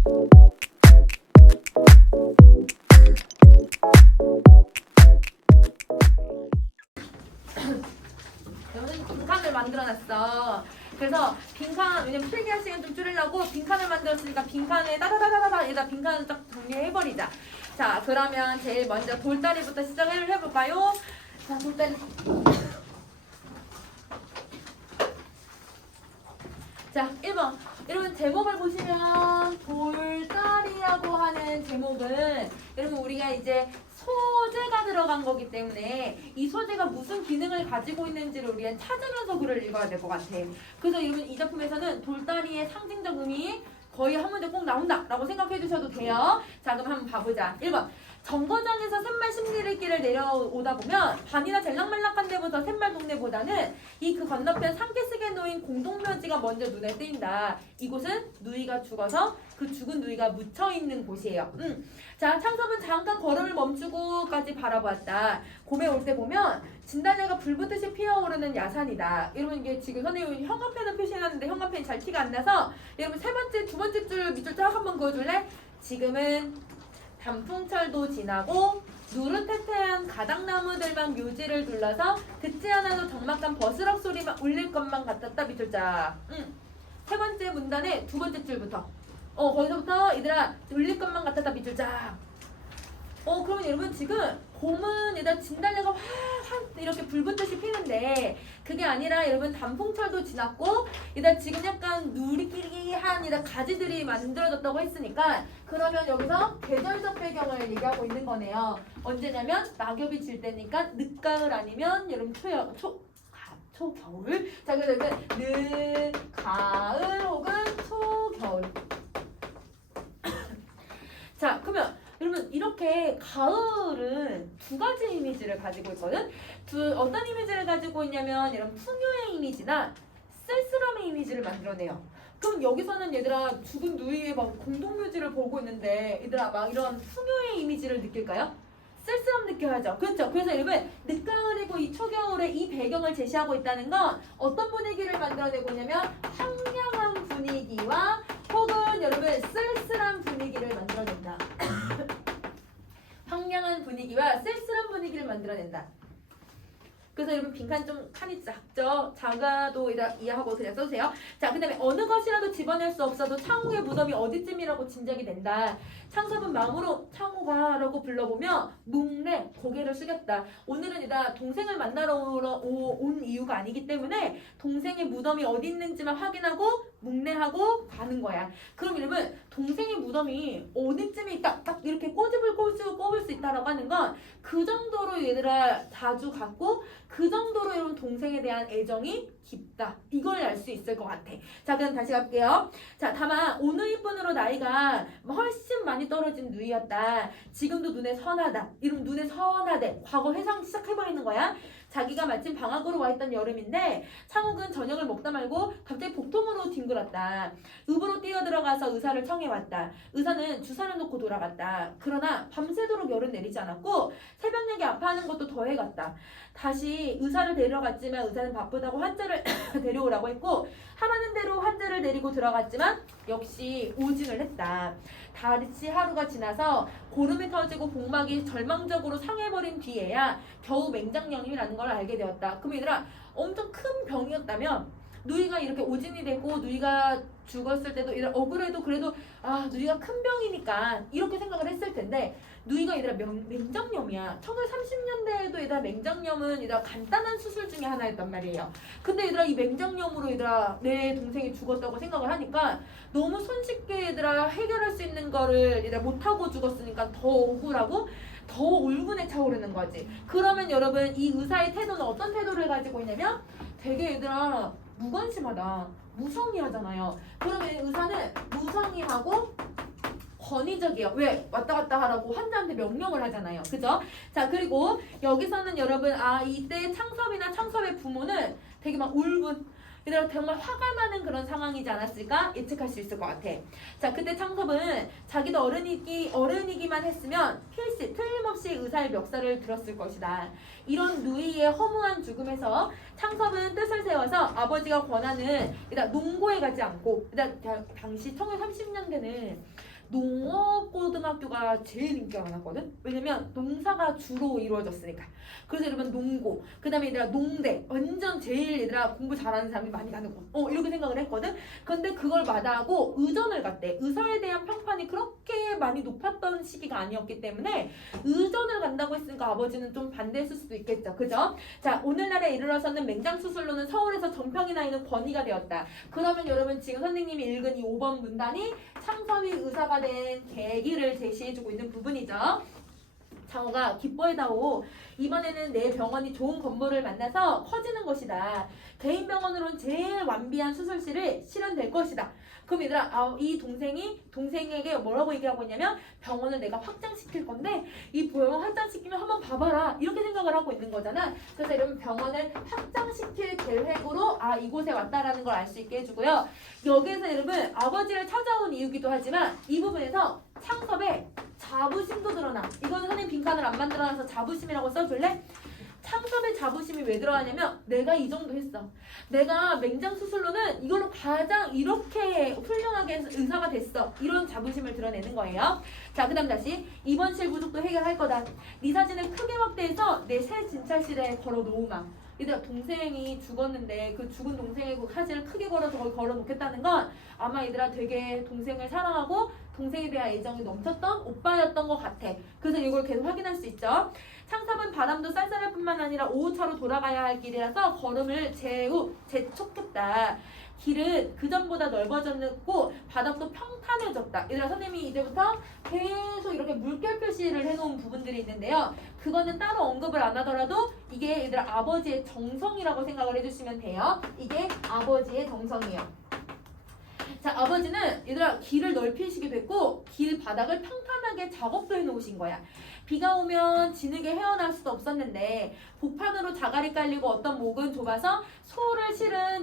여기는 빈칸을 만들어놨어. 그래서 빈칸, 왜냐면 필기할 시간 좀 줄이려고 빈칸을 만들었으니까 빈칸에 따다다다다다 여기다 빈칸을 딱 정리해버리자. 자, 그러면 제일 먼저 돌다리부터 시작을 해볼까요? 자, 돌다리. 자, 1번. 여러분 제목을 보시면 돌다리라고 하는 제목은 여러분 우리가 이제 소재가 들어간 거기 때문에 이 소재가 무슨 기능을 가지고 있는지를 우리가 찾으면서 글을 읽어야 될 것 같아. 그래서 여러분 이 작품에서는 돌다리의 상징적 의미 거의 한 문제 꼭 나온다라고 생각해 주셔도 돼요. 자, 그럼 한번 봐보자. 1번. 정거장에서 샘말 심리길을 내려오다 보면 반이나 젤락말락한 데부터 샘말 동네보다는 이 그 건너편 산기슭에 놓인 공동묘지가 먼저 눈에 띄인다. 이곳은 누이가 죽어서 그 죽은 누이가 묻혀있는 곳이에요. 자, 창섭은 잠깐 걸음을 멈추고까지 바라보았다. 곰에 올 때 보면 진달래가 불붙듯이 피어오르는 야산이다. 여러분 이게 지금 선생님이 형광펜을 표시해놨는데 형광펜이 잘 티가 안 나서 여러분 세 번째, 두 번째 줄 밑줄 쫙 한번 그어줄래? 지금은 단풍철도 지나고 누릇태태한 가닥나무들만 묘지를 둘러서 듣지 않아도 적막한 버스럭 소리만 울릴 것만 같았다. 밑줄자. 세 번째 문단의 두 번째 줄부터. 거기서부터 얘들아 울릴 것만 같았다. 밑줄자. 그러면 여러분 지금 곰은 얘들아 진달래가 확 이렇게 불붙듯이 피는데 그게 아니라 여러분 단풍철도 지났고 얘들아 지금 약간 누리끼리한 얘들아 가지들이 만들어졌다고 했으니까 그러면 여기서 계절적 배경을 얘기하고 있는 거네요. 언제냐면 낙엽이 질 때니까 늦가을 아니면 여러분 초겨울. 자, 그래서 늦가을 혹은 초겨울. 자, 그러면 여러분 이렇게 가을은 두 가지 이미지를 가지고 있거든. 어떤 이미지를 가지고 있냐면 여러분 풍요의 이미지나 쓸쓸함의 이미지를 만들어내요. 그럼 여기서는 얘들아 죽은 누이의 막 공동묘지를 보고 있는데 얘들아 막 이런 풍요의 이미지를 느낄까요? 쓸쓸함 느껴야죠. 그렇죠. 그래서 여러분 늦가을이고 이 초겨울에 이 배경을 제시하고 있다는 건 어떤 분위기를 만들어내고 있냐면 황량한 분위기와 혹은 여러분 쓸쓸한 분위기를 만들어낸다. 황량한 분위기와 쓸쓸한 분위기를 만들어낸다. 그래서 여러분 빈칸 좀 칸이 작죠? 작아도 이해하고 그냥 써주세요. 자, 그 다음에 어느 것이라도 집어낼 수 없어도 창호의 무덤이 어디쯤이라고 짐작이 된다. 창섭은 마음으로 창호가 라고 불러보며 묵내 고개를 숙였다. 오늘은 동생을 만나러 온 이유가 아니기 때문에 동생의 무덤이 어디 있는지만 확인하고 묵내하고 가는 거야. 그럼 여러분 동생의 무덤이 어디쯤에 있다 딱 이렇게 꼬집을 꼽을 수 있다라고 하는 건 그 정도로 얘들아 자주 갔고 그 정도로 여러분 동생에 대한 애정이 깊다. 이걸 알 수 있을 것 같아. 자, 그럼 다시 갈게요. 자, 다만 오누이뿐으로 나이가 훨씬 많이 떨어진 누이였다. 지금도 눈에 선하다. 이름 눈에 선하대. 과거 회상 시작해버리는 거야. 자기가 마침 방학으로 와있던 여름인데 창욱은 저녁을 먹다 말고 갑자기 복통으로 뒹굴었다. 읍으로 뛰어들어가서 의사를 청해왔다. 의사는 주사를 놓고 돌아갔다. 그러나 밤새도록 열은 내리지 않았고 새벽녘에 아파하는 것도 더해갔다. 다시 의사를 데리러 갔지만 의사는 바쁘다고 환자를 데려오라고 했고 하라는 대로 환자를 데리고 들어갔지만 역시 오진을 했다. 다시 하루가 지나서 고름이 터지고 복막이 절망적으로 상해버린 뒤에야 겨우 맹장염이라는 걸 알게 되었다. 그럼 얘들아 엄청 큰 병이었다면 누이가 이렇게 오진이 되고 누이가 죽었을 때도 얘들아 억울해도 그래도 누이가 큰 병이니까 이렇게 생각을 했을 텐데 누이가 얘들아 맹장염이야. 1930년대에도 얘들아 맹장염은 얘들아 간단한 수술 중에 하나였단 말이에요. 근데 얘들아 이 맹장염으로 얘들아 내 동생이 죽었다고 생각을 하니까 너무 손쉽게 얘들아 해결할 수 있는 거를 얘들아 못하고 죽었으니까 더 억울하고 더 울분에 차오르는 거지. 그러면 여러분 이 의사의 태도는 어떤 태도를 가지고 있냐면 되게 얘들아 무관심하다. 무성의하잖아요. 그러면 의사는 무성의하고 권위적이에요. 왜? 왔다 갔다 하라고 환자한테 명령을 하잖아요. 그죠? 자, 그리고 여기서는 여러분 이때 창섭이나 창섭의 부모는 되게 막 울분 얘들아 정말 화가 나는 그런 상황이지 않았을까 예측할 수 있을 것 같아. 자, 그때 창섭은 자기도 어른이기만 했으면 필시 틀림없이 의사의 멱살을 들었을 것이다. 이런 누이의 허무한 죽음에서 창섭은 뜻을 세워서 아버지가 권하는 일단 농고에 가지 않고 일단 당시 1930년대는 농업고등학교가 제일 인기가 많았거든. 왜냐면 농사가 주로 이루어졌으니까. 그래서 여러분 농고, 그 다음에 얘들아 농대, 완전 제일 얘들아 공부 잘하는 사람이 많이 가는 곳. 이렇게 생각을 했거든. 근데 그걸 마다하고 의전을 갔대. 의사에 대한 평판이 그렇게 많이 높았던 시기가 아니었기 때문에 의전을 간다고 했으니까 아버지는 좀 반대했을 수도 있겠죠. 그죠? 자, 오늘날에 이르러서는 맹장수술로는 서울에서 정평이 나 있는 권위가 되었다. 그러면 여러분 지금 선생님이 읽은 이 5번 문단이 창섭이 의사가 된 계기를 제시해주고 있는 부분이죠. 장호가 기뻐해다오. 이번에는 내 병원이 좋은 건물을 만나서 커지는 것이다. 개인 병원으로는 제일 완비한 수술실을 실현될 것이다. 그럼 얘들아, 이 동생에게 뭐라고 얘기하고 있냐면 병원을 내가 확장시킬 건데 이 병원 확장시키면 한번 봐봐라 이렇게 생각을 하고 있는 거잖아. 그래서 여러분 병원을 확장시킬 계획으로 이곳에 왔다라는 걸 알 수 있게 해주고요. 여기에서 여러분 아버지를 찾아온 이유기도 하지만 이 부분에서 창섭의 자부심도 드러나. 이건 선생님 빈칸을 안 만들어놔서 자부심이라고 써줄래? 창섭의 자부심이 왜 들어가냐면 내가 이 정도 했어. 내가 맹장수술로는 이걸로 가장 이렇게 훌륭하게 의사가 됐어. 이런 자부심을 드러내는 거예요. 자, 그 다음 다시 이번 실 부족도 해결할 거다. 네 사진을 크게 확대해서 내 새 진찰실에 걸어 놓으마. 얘들아 동생이 죽었는데 그 죽은 동생의 그 사진을 크게 걸어서 거기 걸어 놓겠다는 건 아마 얘들아 되게 동생을 사랑하고 동생에 대한 애정이 넘쳤던 오빠였던 것 같아. 그래서 이걸 계속 확인할 수 있죠. 창섭은 바람도 쌀쌀할 뿐만 아니라 오후차로 돌아가야 할 길이라서 걸음을 재촉했다. 길은 그전보다 넓어졌고 바닥도 평탄해졌다. 얘들아 선생님이 이제부터 계속 이렇게 물결 표시를 해놓은 부분들이 있는데요. 그거는 따로 언급을 안 하더라도 이게 얘들아 아버지의 정성이라고 생각을 해주시면 돼요. 이게 아버지의 정성이에요. 자, 아버지는 얘들아 길을 넓히시기도 했고 길 바닥을 평탄하게 작업도 해놓으신 거야. 비가 오면 진흙에 헤어날 수도 없었는데 복판으로 자갈이 깔리고 어떤 목은 좁아서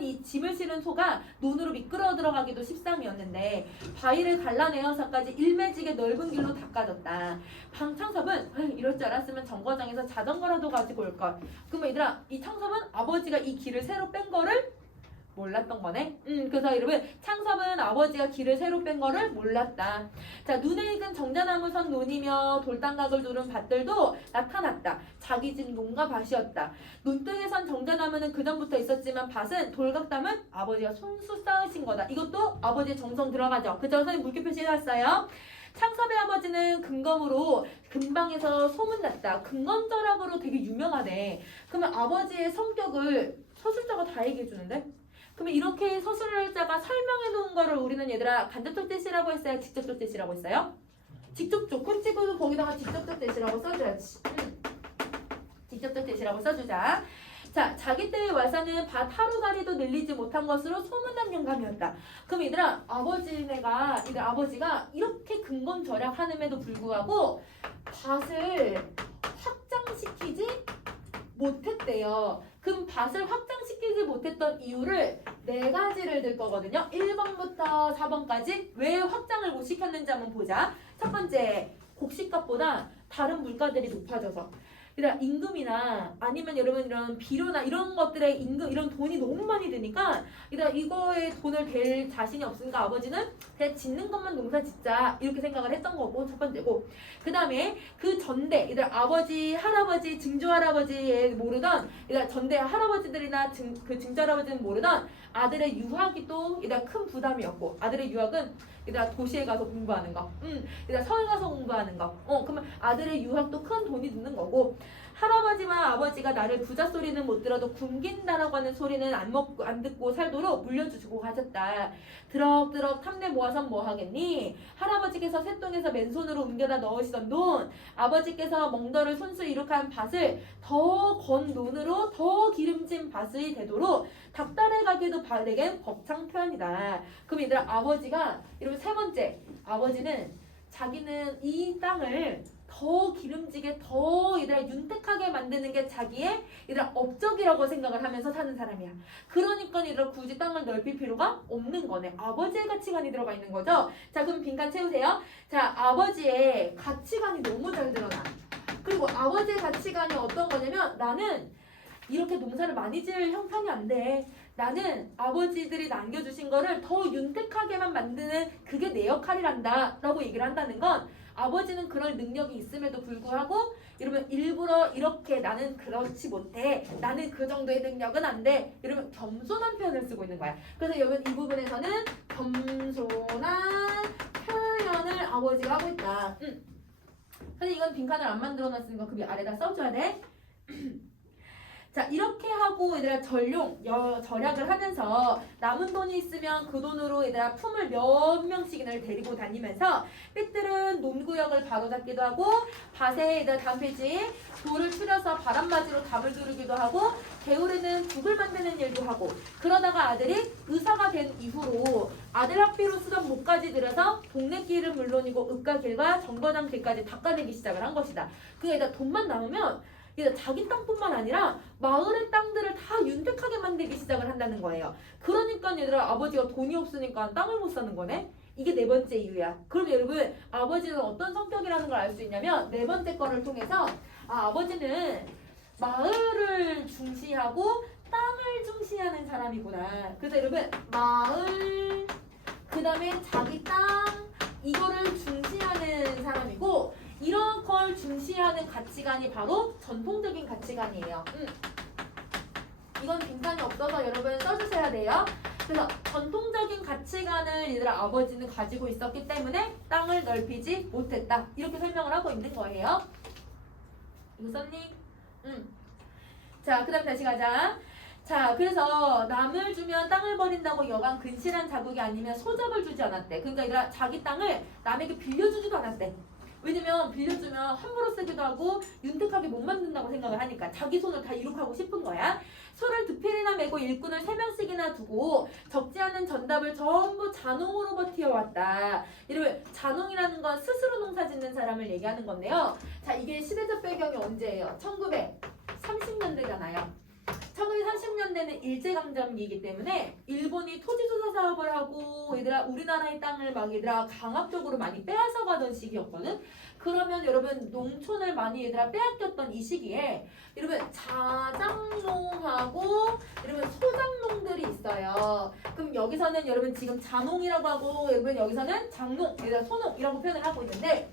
이 짐을 실은 소가 논으로 미끄러 들어가기도 십상이었는데 바위를 갈라내어서까지 일매지게 넓은 길로 닦아졌다. 방창섭은 이럴 줄 알았으면 정거장에서 자전거라도 가지고 올걸. 그러면 얘들아 이 창섭은 아버지가 이 길을 새로 뺀 거를 몰랐던 거네. 그래서 여러분 창섭은 아버지가 길을 새로 뺀 거를 몰랐다. 자, 눈에 익은 정자나무선 논이며 돌담각을 두른 밭들도 나타났다. 자기 집 논과 밭이었다. 논등에 선 정자나무는 그전부터 있었지만 밭은 돌각 담은 아버지가 손수 쌓으신 거다. 이것도 아버지의 정성 들어가죠. 그죠? 선생님 물결 표시해놨어요. 창섭의 아버지는 근검으로 근방에서 소문났다. 근검절약으로 되게 유명하네. 그러면 아버지의 성격을 서술자가 다 얘기해주는데? 그러면 이렇게 서술자가 설명해 놓은 거를 우리는 얘들아 간접적 제시라고 했어요? 직접적 제시라고 했어요? 직접적. 그치고 거기다가 직접적 제시라고 써줘야지. 직접적 제시라고 써주자. 자, 자기 때에 와서는 밭 하루가리도 늘리지 못한 것으로 소문난 영감이었다. 그럼 얘들아 아버지가 이렇게 근검 절약하는에도 불구하고 밭을 확장시키지 못했대요. 그럼 밭을 확장시키지 못했던 이유를 4가지를 들 거거든요. 1번부터 4번까지 왜 확장을 못 시켰는지 한번 보자. 첫 번째, 곡식값보다 다른 물가들이 높아져서. 그러니까 임금이나 아니면 여러분 이런 비료나 이런 것들의 임금 이런 돈이 너무 많이 드니까 이거에 돈을 댈 자신이 없으니까 아버지는 그냥 짓는 것만 농사 짓자 이렇게 생각을 했던 거고 첫 번째고, 그 다음에 그 전대 아버지 할아버지 증조할아버지에 모르던 전대 할아버지들이나 그 증조할아버지는 모르던 아들의 유학이 또 큰 부담이었고, 아들의 유학은 도시에 가서 공부하는 거, 서울 가서 공부하는 거, 그러면 아들의 유학도 큰 돈이 드는 거고, 할아버지와 아버지가 나를 부자 소리는 못 들어도 굶긴다라고 하는 소리는 안 듣고 살도록 물려주고 가셨다. 드럭드럭 탐내 모아선 뭐 하겠니? 할아버지께서 새똥에서 맨손으로 옮겨다 넣으시던 논, 아버지께서 멍더를 손수 이룩한 밭을 더 건 논으로 더 기름진 밭이 되도록 닭달에 가기도 바르게 벅찬 표현이다. 그럼 얘들아 아버지가 이러면 세 번째, 아버지는 자기는 이 땅을 더 더 기름지게 더 얘들아 윤택하게 만드는 게 자기의 얘들아 업적이라고 생각을 하면서 사는 사람이야. 그러니까 얘들아 굳이 땅을 넓힐 필요가 없는 거네. 아버지의 가치관이 들어가 있는 거죠. 자, 그럼 빈칸 채우세요. 자, 아버지의 가치관이 너무 잘 드러나. 그리고 아버지의 가치관이 어떤 거냐면 나는 이렇게 농사를 많이 지을 형편이 안 돼. 나는 아버지들이 남겨주신 거를 더 윤택하게만 만드는 그게 내 역할이란다 라고 얘기를 한다는 건 아버지는 그럴 능력이 있음에도 불구하고 이러면 일부러 이렇게 나는 그렇지 못해. 나는 그 정도의 능력은 안 돼. 이러면 겸손한 표현을 쓰고 있는 거야. 그래서 여러분 이 부분에서는 겸손한 표현을 아버지가 하고 있다. 근데 이건 빈칸을 안 만들어놨으니까 그 아래다 써줘야 돼. 자, 이렇게 하고 얘들아 절약을 하면서 남은 돈이 있으면 그 돈으로 얘들아 품을 몇 명씩이나 데리고 다니면서 삐뚤은 논구역을 바로잡기도 하고 밭에 얘들아 다음 페이지 돌을 추려서 바람맞이로 담을 두르기도 하고 겨울에는 국을 만드는 일도 하고 그러다가 아들이 의사가 된 이후로 아들 학비로 쓰던 목까지 들여서 동네 길은 물론이고 읍가 길과 정거장 길까지 닦아내기 시작을 한 것이다. 그러니까 돈만 남으면 자기 땅뿐만 아니라 마을의 땅들을 다 윤택하게 만들기 시작을 한다는 거예요. 그러니까 얘들아 아버지가 돈이 없으니까 땅을 못 사는 거네. 이게 네 번째 이유야. 그럼 여러분 아버지는 어떤 성격이라는 걸 알 수 있냐면 네 번째 거를 통해서 아버지는 마을을 중시하고 땅을 중시하는 사람이구나. 그래서 여러분 마을 그 다음에 자기 땅 이거를 중시하는 사람이고 이런 걸 중시하는 가치관이 바로 전통적인 가치관이에요. 이건 빈칸이 없어서 여러분 써주셔야 돼요. 그래서 전통적인 가치관을 얘들아 아버지는 가지고 있었기 때문에 땅을 넓히지 못했다. 이렇게 설명을 하고 있는 거예요. 이거 썼니? 자, 그 다음 다시 가자. 자, 그래서 남을 주면 땅을 버린다고 여간 근실한 자국이 아니면 소작을 주지 않았대. 그러니까 얘들아 자기 땅을 남에게 빌려주지도 않았대. 왜냐면 빌려주면 함부로 쓰기도 하고 윤택하게 못 만든다고 생각을 하니까 자기 손을 다 이룩하고 싶은 거야. 소를 2필이나 메고 일꾼을 3명씩이나 두고 적지 않은 전답을 전부 잔홍으로 버티어왔다. 이러면 잔홍이라는 건 스스로 농사 짓는 사람을 얘기하는 건데요. 자, 이게 시대적 배경이 언제예요? 1930년대잖아요. 1930년대는 일제강점기이기 때문에 일본이 토지조사 사업을 하고 얘들아 우리나라의 땅을 막 얘들아 강압적으로 많이 빼앗아 가던 시기였거든. 그러면 여러분 농촌을 많이 얘들아 빼앗겼던 이 시기에 여러분 자장농하고 여러분 소장농들이 있어요. 그럼 여기서는 여러분 지금 자농이라고 하고 여러분 여기서는 장농, 얘들아 소농이라고 표현을 하고 있는데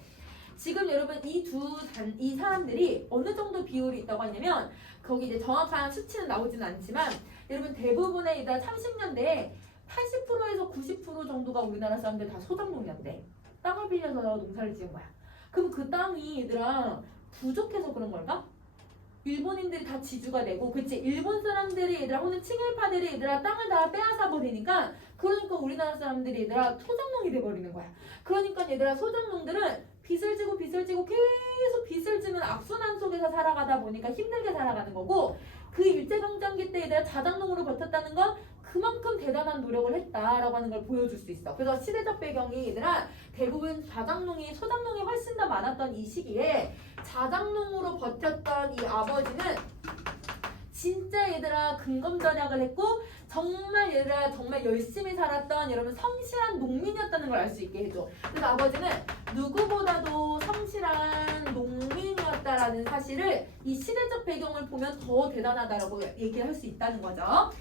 지금 여러분 이 사람들이 어느 정도 비율이 있다고 하냐면 거기 이제 정확한 수치는 나오지는 않지만 여러분 대부분의 이다 30년대에 80%에서 90% 정도가 우리나라 사람들 다 소작농이었대. 땅을 빌려서 농사를 지은 거야. 그럼 그 땅이 얘들아 부족해서 그런 걸까? 일본인들이 다 지주가 되고 그치 일본 사람들이 얘들아 혹은 칭일파들이 얘들아 땅을 다 빼앗아 버리니까 그러니까 우리나라 사람들이 얘들아 소작농이 돼버리는 거야. 그러니까 얘들아 소작농들은 빚을 지고 계속 빚을 지는 악순환 속에서 살아가다 보니까 힘들게 살아가는 거고 그 일제강점기 때 얘들아 자장농으로 버텼다는 건 그만큼 대단한 노력을 했다라고 하는 걸 보여줄 수 있어. 그래서 시대적 배경이 얘들아 대부분 자장농이 소장농이 훨씬 더 많았던 이 시기에 자장농으로 버텼던 이 아버지는 진짜 얘들아 근검절약을 했고 정말 얘들아 정말 열심히 살았던 여러분 성실한 농민이었다는 걸 알 수 있게 해줘. 그래서 아버지는 누구보다도 성실한 농민이었다라는 사실을 이 시대적 배경을 보면 더 대단하다라고 얘기할 수 있다는 거죠.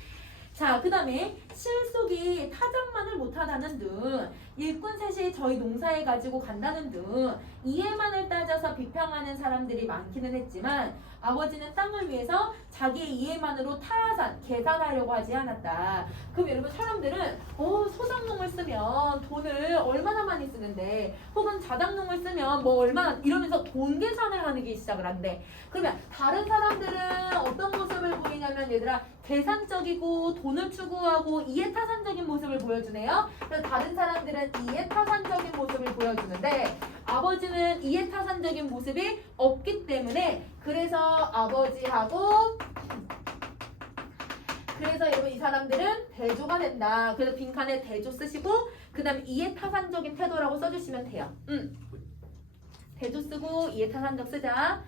자, 그 다음에 실속이 타작만을 못하다는 등 일꾼 셋이 저희 농사에 가지고 간다는 등 이해만을 따져서 비평하는 사람들이 많기는 했지만 아버지는 땅을 위해서 자기의 이해만으로 타산, 계산하려고 하지 않았다. 그럼 여러분 사람들은 소작농을 쓰면 돈을 얼마나 많이 쓰는데 혹은 자작농을 쓰면 뭐 얼마나 이러면서 돈 계산을 하는 게 시작을 한대. 그러면 다른 사람들은 어떤 모습을 보이냐면 얘들아 계산적이고 돈을 추구하고 이해타산적인 모습을 보여주네요. 그래서 다른 사람들은 이해타산적인 모습을 보여주는데 아버지는 이해타산적인 모습이 없기 때문에 그래서 여러분 이 사람들은 대조가 된다. 그래서 빈칸에 대조 쓰시고 그 다음에 이해타산적인 태도라고 써주시면 돼요. 대조 쓰고 이해타산적 쓰자.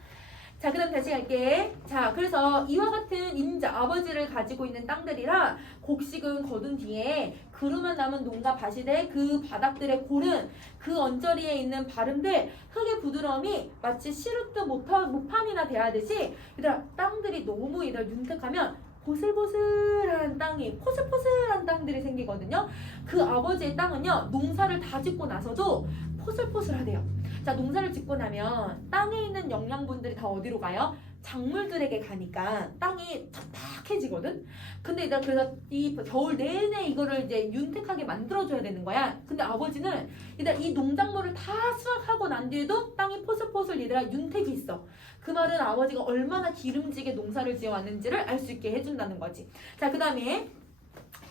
자, 그 다음 다시 갈게. 자, 그래서 이와 같은 임자, 아버지를 가지고 있는 땅들이라 곡식은 거둔 뒤에 그루만 남은 농가 밭이되 그 바닥들의 골은 그 언저리에 있는 바름들 흙의 부드러움이 마치 시루트 모판이나 대하듯이 얘들아 땅들이 너무 얘들아 윤택하면 보슬보슬한 땅이 포슬포슬한 땅들이 생기거든요. 그 아버지의 땅은요 농사를 다 짓고 나서도 포슬포슬하대요. 자, 농사를 짓고 나면 땅에 있는 영양분들이 다 어디로 가요? 작물들에게 가니까 땅이 척박해지거든. 근데 일단 그래서 이 겨울 내내 이거를 이제 윤택하게 만들어줘야 되는 거야. 근데 아버지는 일단 이 농작물을 다 수확하고 난 뒤에도 땅이 포슬포슬 얘들아 윤택이 있어. 그 말은 아버지가 얼마나 기름지게 농사를 지어왔는지를 알 수 있게 해준다는 거지. 자, 그 다음에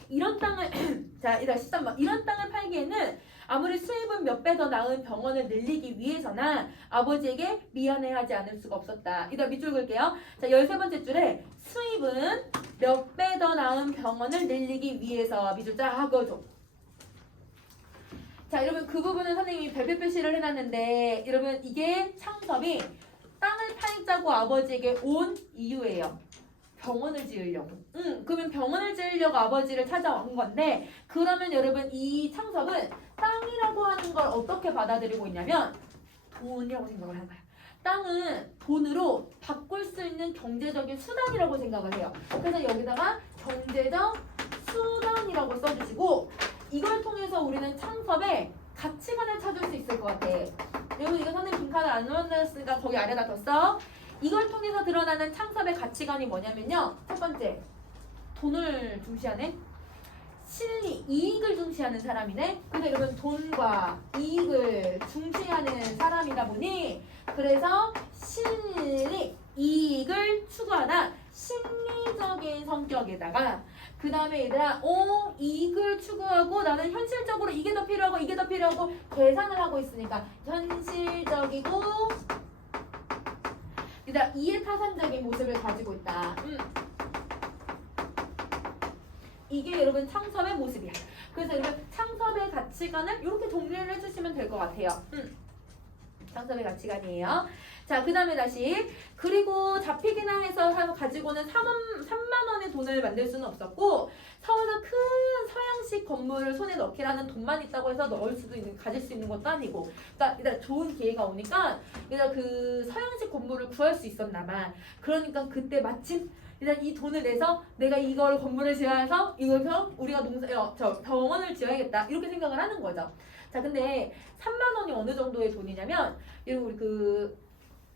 이런 땅을 자, 일단 13번 이런 땅을 팔기에는 아무리 수입은 몇 배 더 나은 병원을 늘리기 위해서나 아버지에게 미안해하지 않을 수가 없었다. 이따 밑줄 그을게요. 자, 13번째 줄에 수입은 몇 배 더 나은 병원을 늘리기 위해서 밑줄 쫙 그어줘. 자, 여러분 그 부분은 선생님이 별표 표시를 해놨는데 여러분 이게 창섭이 땅을 팔자고 아버지에게 온 이유예요. 병원을 지으려고. 그러면 병원을 지으려고 아버지를 찾아온 건데 그러면 여러분 이 창섭은 땅이라고 하는 걸 어떻게 받아들이고 있냐면 돈이라고 생각을 한 거야. 땅은 돈으로 바꿀 수 있는 경제적인 수단이라고 생각을 해요. 그래서 여기다가 경제적 수단이라고 써주시고 이걸 통해서 우리는 창섭의 가치관을 찾을 수 있을 것 같아. 여러분 이거 선생님 빈칸을 안 넣어놨으니까 거기 아래다 더 써. 이걸 통해서 드러나는 창섭의 가치관이 뭐냐면요. 첫 번째, 돈을 중시하네. 실리, 이익을 중시하는 사람이네. 근데 여러분 돈과 이익을 중시하는 사람이다 보니 그래서 실리, 이익을 추구하다 심리적인 성격에다가 그 다음에 얘들아 이익을 추구하고 나는 현실적으로 이게 더 필요하고 이게 더 필요하고 계산을 하고 있으니까 현실적이고 얘들아 이해타산적인 모습을 가지고 있다. 이게 여러분 창섭의 모습이야. 그래서 여러분 창섭의 가치관을 이렇게 정리를 해주시면 될 것 같아요. 창섭의 가치관이에요. 자, 그 다음에 다시 그리고 잡히기나 해서 가지고는 3만 원의 돈을 만들 수는 없었고 서울서 큰 서양식 건물을 손에 넣기라는 돈만 있다고 해서 넣을 수도 있는 가질 수 있는 것도 아니고 그러니까 일단 좋은 기회가 오니까 일단 그 서양식 건물을 구할 수 있었나 봐. 그러니까 그때 마침 일단 이 돈을 내서 내가 이걸 건물을 지어서 이거서 우리가 병원을 지어야겠다 이렇게 생각을 하는 거죠. 자, 근데 3만 원이 어느 정도의 돈이냐면 여러분 우리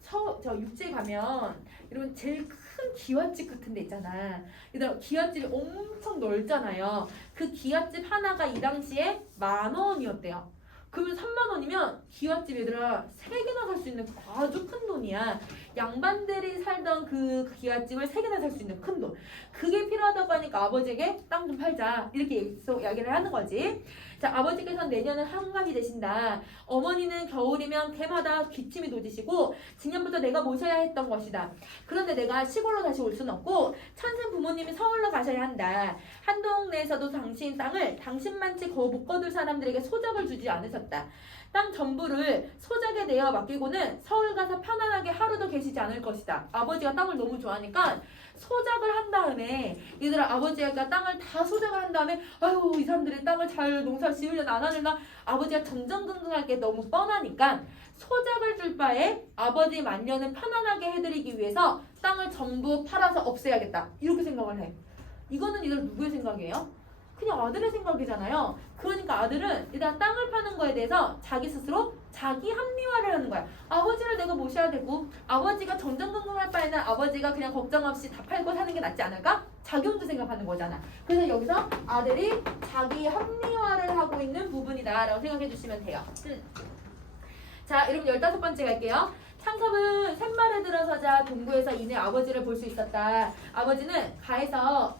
저 육지에 가면 여러분 제일 큰 기와집 같은 데 있잖아. 얘들아 기와집이 엄청 넓잖아요. 그 기와집 하나가 이 당시에 10,000원이었대요. 그러면 3만 원이면 기와집 얘들아 3개나 살 수 있는 아주 큰 돈이야. 양반들이 살던 그 기와집을 3개나 살 수 있는 큰 돈. 그게 필요하다고 하니까 아버지에게 땅 좀 팔자 이렇게 이야기를 하는 거지. 자, 아버지께서는 내년은 한강이 되신다. 어머니는 겨울이면 개마다 기침이 도지시고 작년부터 내가 모셔야 했던 것이다. 그런데 내가 시골로 다시 올 수는 없고 천생 부모님이 서울로 가셔야 한다. 한동 내에서도 당신 땅을 당신만치 못 거둘 사람들에게 소작을 주지 않으셨다. 땅 전부를 소작에 내어 맡기고는 서울 가서 편안하게 하루도 계시지 않을 것이다. 아버지가 땅을 너무 좋아하니까 소작을 한 다음에 얘들아 아버지가 땅을 다 소작을 한 다음에 아유 이 사람들이 땅을 잘 농사 지으려나 안 하려나 아버지가 전전긍긍할 게 너무 뻔하니까 소작을 줄 바에 아버지 만년은 편안하게 해드리기 위해서 땅을 전부 팔아서 없애야겠다 이렇게 생각을 해. 이거는 이들 누구의 생각이에요? 그냥 아들의 생각이잖아요. 그러니까 아들은 일단 땅을 파는 거에 대해서 자기 스스로 자기 합리화를 하는 거야. 아버지를 내가 모셔야 되고 아버지가 전전긍긍할 바에는 아버지가 그냥 걱정 없이 다 팔고 사는 게 낫지 않을까? 자기 혼자 생각하는 거잖아. 그래서 여기서 아들이 자기 합리화를 하고 있는 부분이다 라고 생각해 주시면 돼요. 자, 여러분 15번째 갈게요. 창섭은 샘말에 들어서자 동구에서 이내 아버지를 볼 수 있었다. 아버지는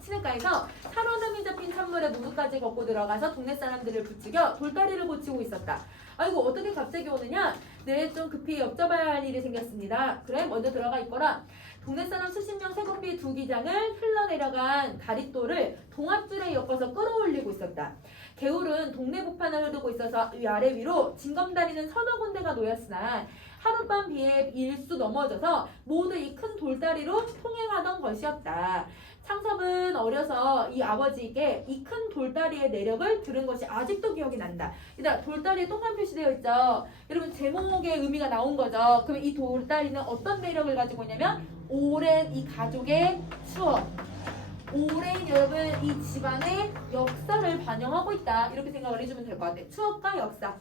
시냇가에서 살얼음이 잡힌 찬물에 무릎까지 걷고 들어가서 동네 사람들을 부추겨 돌다리를 고치고 있었다. 아이고 어떻게 갑자기 오느냐? 네, 좀 급히 여쭤봐야 할 일이 생겼습니다. 그래, 먼저 들어가 있거라. 동네 사람 수십 명 세ಗೊಂ비 두 기장을 흘러내려간 다리돌을 동아줄에 엮어서 끌어올리고 있었다. 개울은 동네 부판을 흐르고 있어서 위 아래 위로 징검다리는 서너 군데가 놓였으나 하룻밤 비에 일수 넘어져서 모두 이 큰 돌다리로 통행하던 것이었다. 창섭은 어려서 이 아버지에게 이 큰 돌다리의 내력을 들은 것이 아직도 기억이 난다. 일단 돌다리에 동그란 표시되어 있죠. 여러분 제목의 의미가 나온 거죠. 그러면 이 돌다리는 어떤 내력을 가지고 있냐면 오랜 이 가족의 추억, 오랜 여러분 이 집안의 역사를 반영하고 있다. 이렇게 생각을 해주면 될 것 같아요. 추억과 역사.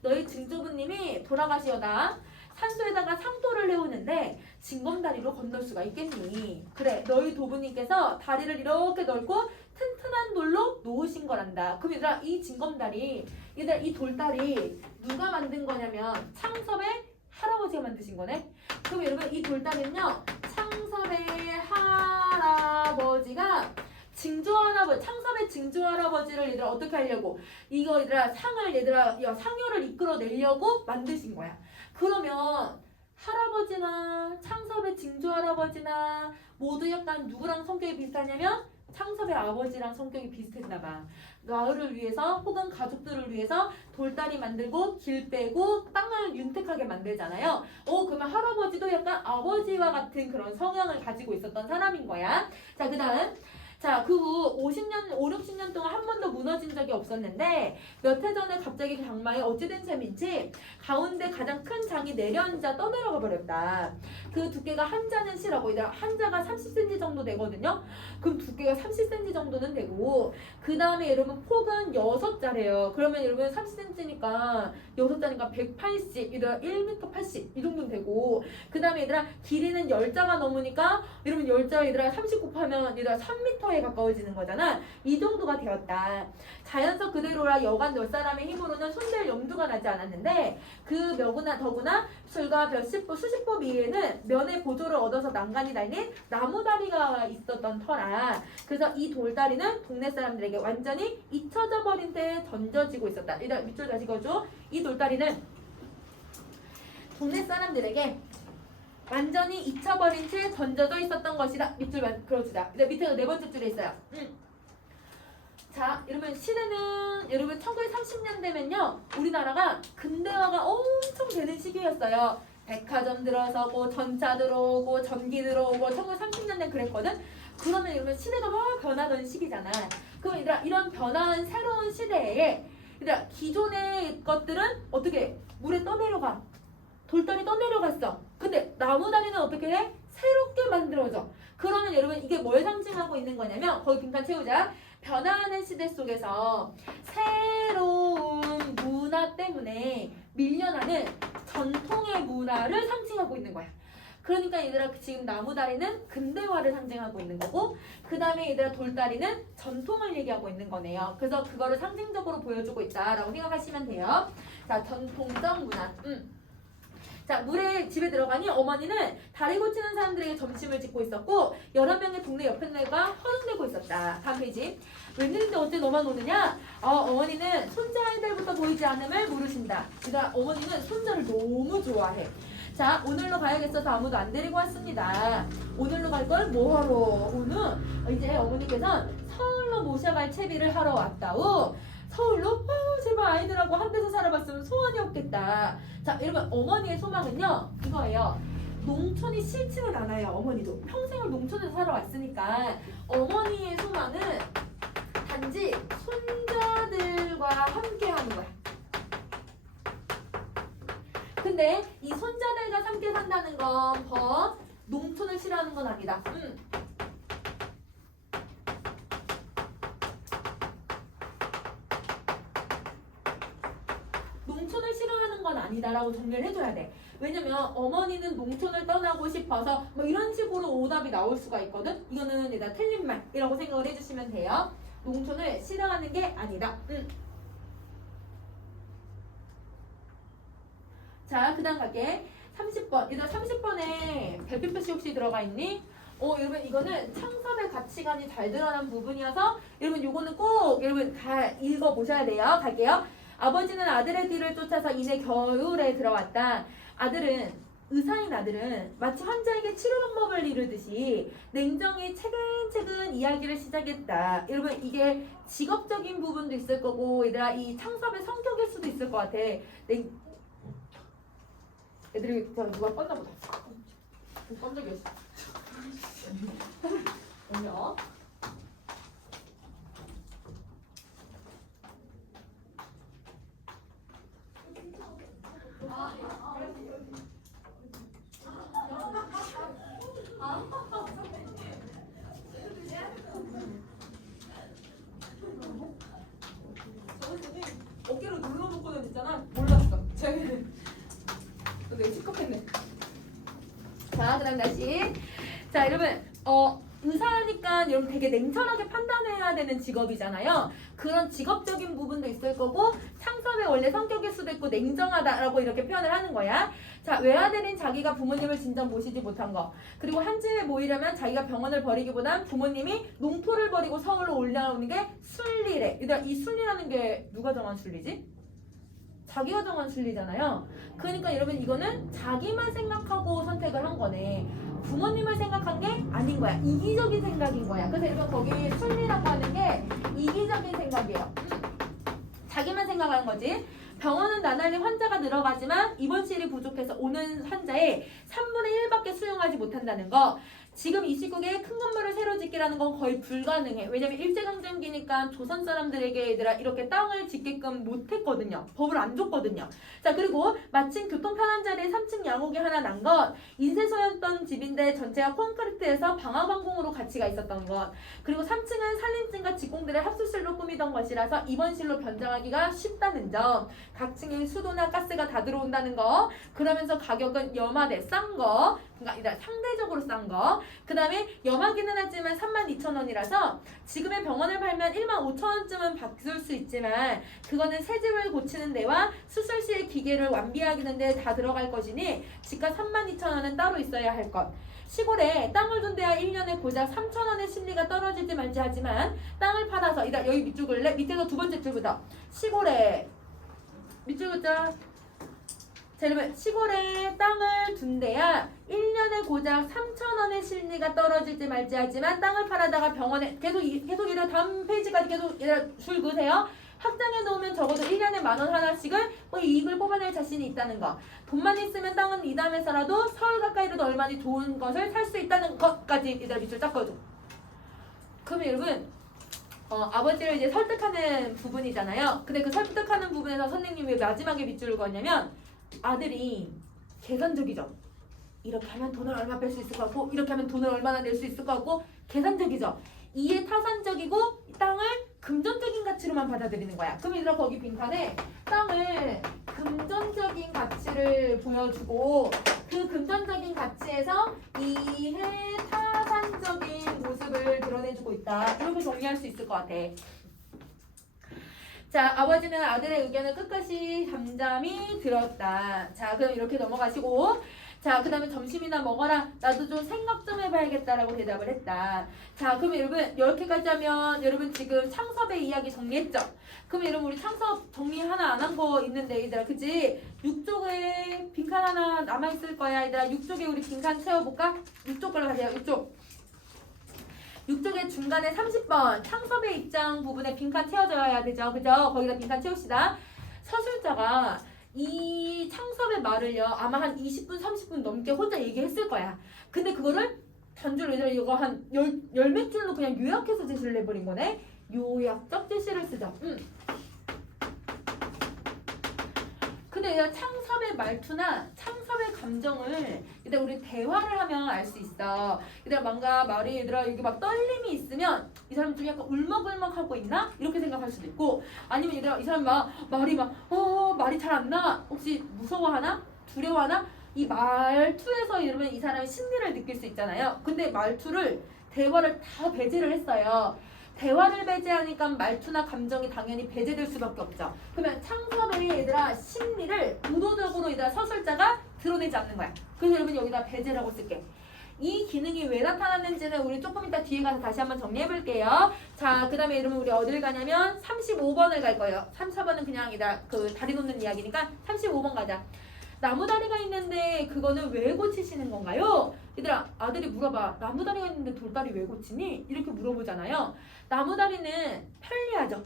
너희 증조부님이 돌아가시어다 산소에다가 상도를 해오는데 징검다리로 건널 수가 있겠니? 그래, 너희 도부님께서 다리를 이렇게 넓고 튼튼한 돌로 놓으신 거란다. 그럼 얘들아, 이 징검다리, 얘들아 이 돌다리 누가 만든 거냐면 창섭의 할아버지가 만드신 거네. 그럼 여러분 이 돌다리는요, 창섭의 할아버지가 창섭의 증조할아버지를 얘들아 어떻게 하려고, 이거 얘들아 상을 얘들아 상여를 이끌어내려고 만드신 거야. 그러면 할아버지나 창섭의 증조할아버지나 모두 약간 누구랑 성격이 비슷하냐면 창섭의 아버지랑 성격이 비슷했나 봐. 마을을 위해서 혹은 가족들을 위해서 돌다리 만들고 길 빼고 땅을 윤택하게 만들잖아요. 그러면 할아버지도 약간 아버지와 같은 그런 성향을 가지고 있었던 사람인 거야. 자, 그 다음. 자, 그 후 50년, 5, 60년 동안 한 번도 무너진 적이 없었는데 몇 해 전에 갑자기 장마에 어찌된 셈인지 가운데 가장 큰 장이 내려앉아 떠내려가 버렸다. 그 두께가 한 자는 실하고 한 자가 30cm 정도 되거든요. 그럼 두께가 30cm 정도는 되고 그 다음에 여러분 폭은 6자래요. 그러면 여러분 30cm니까 6자니까 180, 얘들아 1m 80 이 정도는 되고 그 다음에 얘들아 길이는 10자가 넘으니까 여러분 10자 얘들아 30 곱하면 얘들아 3m에 가까워지는 거잖아. 이 정도가 되었다. 자연석 그대로라 여간 열 사람의 힘으로는 손댈 염두가 나지 않았는데 그 묘구나 더구나 술과 수십 보 위에는 면의 보조를 얻어서 난간이 달린 나무다리가 있었던 터라. 그래서 이 돌다리는 동네 사람들에게 완전히 잊혀져 버린 채 던져지고 있었다. 일단 밑줄 다시 그어줘. 이 돌다리는 동네 사람들에게 완전히 잊혀버린 채 던져져 있었던 것이다. 밑줄만 그어주자. 밑에 네 번째 줄에 있어요. 자, 여러분 시대는 여러분 1930년대면요 우리나라가 근대화가 엄청 되는 시기였어요. 백화점 들어서고 전차 들어오고 전기 들어오고 1930년대 그랬거든. 그러면 여러분 시대가 막 변하던 시기잖아. 그럼 얘들아 이런 변화한 새로운 시대에 얘들아 기존의 것들은 어떻게 물에 떠내려가. 돌다리 떠내려갔어. 근데 나무다리는 어떻게 해? 새롭게 만들어져. 그러면 여러분 이게 뭘 상징하고 있는 거냐면 거기 빈칸 채우자. 변화하는 시대 속에서 새로운 문화 때문에 밀려나는 전통의 문화를 상징하고 있는 거야. 그러니까 얘들아 지금 나무다리는 근대화를 상징하고 있는 거고 그 다음에 얘들아 돌다리는 전통을 얘기하고 있는 거네요. 그래서 그거를 상징적으로 보여주고 있다라고 생각하시면 돼요. 자, 전통적 문화. 자, 물에 집에 들어가니 어머니는 다리 고치는 사람들에게 점심을 짓고 있었고 11명의 동네 여편네가 허둥대고 있었다. 다음 페이지. 웬일인데 어째 너만 오느냐? 어머니는 손자 아이들부터 보이지 않음을 물으신다. 그러니까 어머니는 손자를 너무 좋아해. 자, 오늘로 가야겠어서 아무도 안 데리고 왔습니다. 오늘로 갈 걸 뭐하러? 오늘 이제 어머니께서 서울로 모셔갈 채비를 하러 왔다우. 서울로? 제발 아이들하고 한 데서 살아봤으면 소원이 없겠다. 자, 여러분 어머니의 소망은요 이거예요. 농촌이 싫지는 않아요. 어머니도 평생을 농촌에서 살아왔으니까 어머니의 소망은 단지 손자들과 함께 하는 거야. 근데 이 손자들과 함께 산다는 건 농촌을 싫어하는 건 아니다. 농촌을 싫어하는 건 아니다라고 정리를 해줘야 돼. 왜냐면 어머니는 농촌을 떠나고 싶어서 뭐 이런 식으로 오답이 나올 수가 있거든. 이거는 일단 틀린 말이라고 생각을 해주시면 돼요. 농촌을 싫어하는 게 아니다. 자, 그 다음 갈게. 30번. 일단 30번에 별표 표시 혹시 들어가 있니? 여러분 이거는 창섭의 가치관이 잘 드러난 부분이어서 여러분 요거는 꼭 여러분 다 읽어보셔야 돼요. 갈게요. 아버지는 아들의 뒤를 쫓아서 이내 겨울에 들어왔다. 의사인 아들은 마치 환자에게 치료 방법을 이르듯이 냉정히 차근차근 이야기를 시작했다. 여러분 이게 직업적인 부분도 있을 거고 얘들아 이 창섭의 성격일 수도 있을 것 같아. 애들이 누가 껐나 보다. 건 적이 있어. 뭐냐? 어깨로 눌러놓고는 있잖아. 몰랐어. 내가 시겁했네. 자, 그다음 다시. 자, 여러분, 의사니까 여러분 되게 냉철하게 판단해야 되는 직업이잖아요. 그런 직업적인 부분도 있을 거고 창섭의 원래 성격일 수도 있고 냉정하다라고 이렇게 표현을 하는 거야. 자, 외아들인 자기가 부모님을 진작 모시지 못한 거. 그리고 한 집에 모이려면 자기가 병원을 버리기보단 부모님이 농토를 버리고 서울로 올라오는 게 순리래. 얘들아, 이 순리라는 게 누가 정한 순리지? 자기가 정한 순리잖아요. 그러니까 여러분 이거는 자기만 생각하고 선택을 한 거네. 부모님을 생각한 게 아닌 거야. 이기적인 생각인 거야. 그래서 여러분 거기 순리라고 하는 게 이기적인 생각이에요. 자기만 생각하는 거지. 병원은 나날이 환자가 늘어가지만 입원실이 부족해서 오는 환자의 3분의 1밖에 수용하지 못한다는 거. 지금 이 시국에 큰 건물을 새로 짓기라는 건 거의 불가능해. 왜냐면 일제강점기니까 조선 사람들에게 얘들아 이렇게 땅을 짓게끔 못했거든요. 법을 안 줬거든요. 자, 그리고 마침 교통 편한 자리에 3층 양옥이 하나 난 것. 인쇄소였던 집인데 전체가 콘크리트에서 방화방공으로 가치가 있었던 것. 그리고 3층은 산림증과 직공들의 합수실로 꾸미던 것이라서 입원실로 변장하기가 쉽다는 점. 각 층에 수도나 가스가 다 들어온다는 거. 그러면서 가격은 염화돼 싼 거. 그러니까 상대적으로 싼 거. 그 다음에 염하기는 하지만 32,000원이라서 지금의 병원을 팔면 15,000원쯤은 받을 수 있지만 그거는 새 집을 고치는 데와 수술 시의 기계를 완비하기는 데 다 들어갈 것이니 집값 32,000원은 따로 있어야 할 것. 시골에 땅을 둔 데야 1년에 고작 3,000원의 심리가 떨어질지 말지 하지만 땅을 팔아서 여기 밑줄을래? 밑에서 두 번째 줄부터 시골에 밑줄 긋자. 자, 여러분 시골에 땅을 둔 데야 1년에 고작 3,000원의 실리가 떨어질지 말지 하지만 땅을 팔아다가 병원에 계속 이런 다음 페이지까지 계속 줄 그으세요. 확장해 놓으면 적어도 1년에 10,000원 하나씩을 이익을 뽑아낼 자신이 있다는 거. 돈만 있으면 땅은 이담해서라도 서울 가까이로도 얼마나 좋은 것을 살 수 있다는 것까지 얘들아 밑줄 딱 그어줘. 그러면 여러분 아버지를 이제 설득하는 부분이잖아요. 근데 그 설득하는 부분에서 선생님이 왜 마지막에 밑줄을 그었냐면 아들이 계산적이죠. 이렇게 하면 돈을 얼마 뺄 수 있을 것 같고 이렇게 하면 돈을 얼마나 낼 수 있을 것 같고 계산적이죠. 이에 타산적이고 땅을 금전적인 가치로만 받아들이는 거야. 그럼 얘들아 거기 빈칸에 땅을 금전적인 가치를 보여주고 그 금전적인 가치에서 이해 타산적인 모습을 드러내주고 있다. 이렇게 정리할 수 있을 것 같아. 자, 아버지는 아들의 의견을 끝까지 잠잠히 들었다. 자, 그럼 이렇게 넘어가시고 자, 그 다음에 점심이나 먹어라. 나도 좀 생각 좀 해봐야겠다라고 대답을 했다. 자, 그럼 여러분 이렇게까지 하면 여러분 지금 창섭의 이야기 정리했죠? 그럼 여러분 우리 창섭 정리 하나 안 한 거 있는데 얘들아 그치? 6쪽에 빈칸 하나 남아있을 거야 얘들아. 6쪽에 우리 빈칸 채워볼까? 6쪽 걸로 가세요. 6쪽의 중간에 30번 창섭의 입장 부분에 빈칸 채워줘야 되죠. 그죠? 거기다 빈칸 채웁시다. 서술자가 이 창섭의 말을요 아마 한 20분 30분 넘게 혼자 얘기했을 거야. 근데 그거를 단줄로 얘들아 이거 한 열 몇 줄로 그냥 요약해서 제시를 해버린 거네. 요약적 제시를 쓰죠. 근데 얘들아 창섭의 말투나 창섭의 감정을 얘들아 우리 대화를 하면 알 수 있어. 얘들아 뭔가 말이 얘들아 여기 막 떨림이 있으면 이 사람 좀 약간 울먹울먹 하고 있나? 이렇게 생각할 수도 있고 아니면 얘들아 이 사람 말이 잘 안 나. 혹시 무서워하나? 두려워하나? 이 말투에서 여러분 이 사람의 심리를 느낄 수 있잖아요. 근데 말투를 대화를 다 배제를 했어요. 대화를 배제하니까 말투나 감정이 당연히 배제될 수밖에 없죠. 그러면 창섭의 얘들아 심리를 의도적으로 얘들아 서술자가 드러내지 않는 거야. 그래서 여러분 여기다 배제라고 쓸게. 이 기능이 왜 나타났는지는 우리 조금 이따 뒤에 가서 다시 한번 정리해 볼게요. 자, 그 다음에 여러분 우리 어딜 가냐면 35번을 갈 거예요. 34번은 그냥 그 다리 놓는 이야기니까 35번 가자. 나무다리가 있는데 그거는 왜 고치시는 건가요? 얘들아, 아들이 물어봐. 나무다리가 있는데 돌다리 왜 고치니? 이렇게 물어보잖아요. 나무다리는 편리하죠.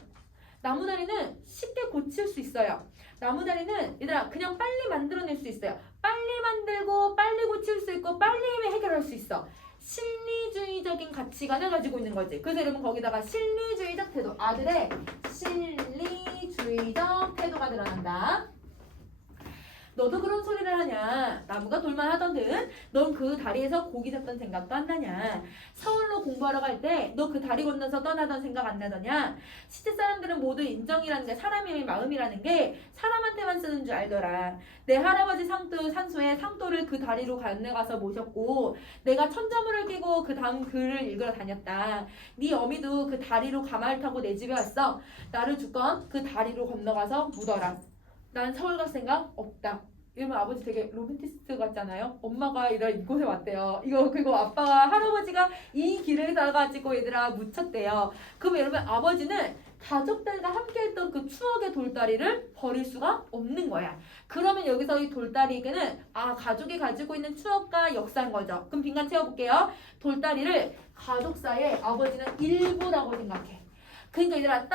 나무다리는 쉽게 고칠 수 있어요. 나무다리는 얘들아 그냥 빨리 만들어낼 수 있어요. 빨리 만들고 빨리 고칠 수 있고 빨리 해결할 수 있어. 실리주의적인 가치관을 가지고 있는 거지. 그래서 여러분 거기다가 실리주의적 태도, 아들의 실리주의적 태도가 드러난다. 너도 그런 소리를 하냐? 나무가 돌만 하던든 넌 그 다리에서 고기 잡던 생각도 안 나냐? 서울로 공부하러 갈 때 너 그 다리 건너서 떠나던 생각 안 나더냐? 시대 사람들은 모두 인정이라는 게 사람의 마음이라는 게 사람한테만 쓰는 줄 알더라. 내 할아버지 산소에 상도를 그 다리로 건너가서 모셨고 내가 천자문을 끼고 그 다음 글을 읽으러 다녔다. 네 어미도 그 다리로 가마를 타고 내 집에 왔어. 나를 주건 그 다리로 건너가서 묻어라. 난 서울 갈 생각 없다. 이러면 아버지 되게 로맨티스트 같잖아요. 엄마가 이곳에 왔대요. 그리고 아빠가 할아버지가 이 길을 가가지고 얘들아 묻혔대요. 그럼 여러분 아버지는 가족들과 함께했던 그 추억의 돌다리를 버릴 수가 없는 거야. 그러면 여기서 이 돌다리에게는 가족이 가지고 있는 추억과 역사인 거죠. 그럼 빈칸 채워볼게요. 돌다리를 가족사의 아버지는 일부라고 생각해. 그러니까 얘들아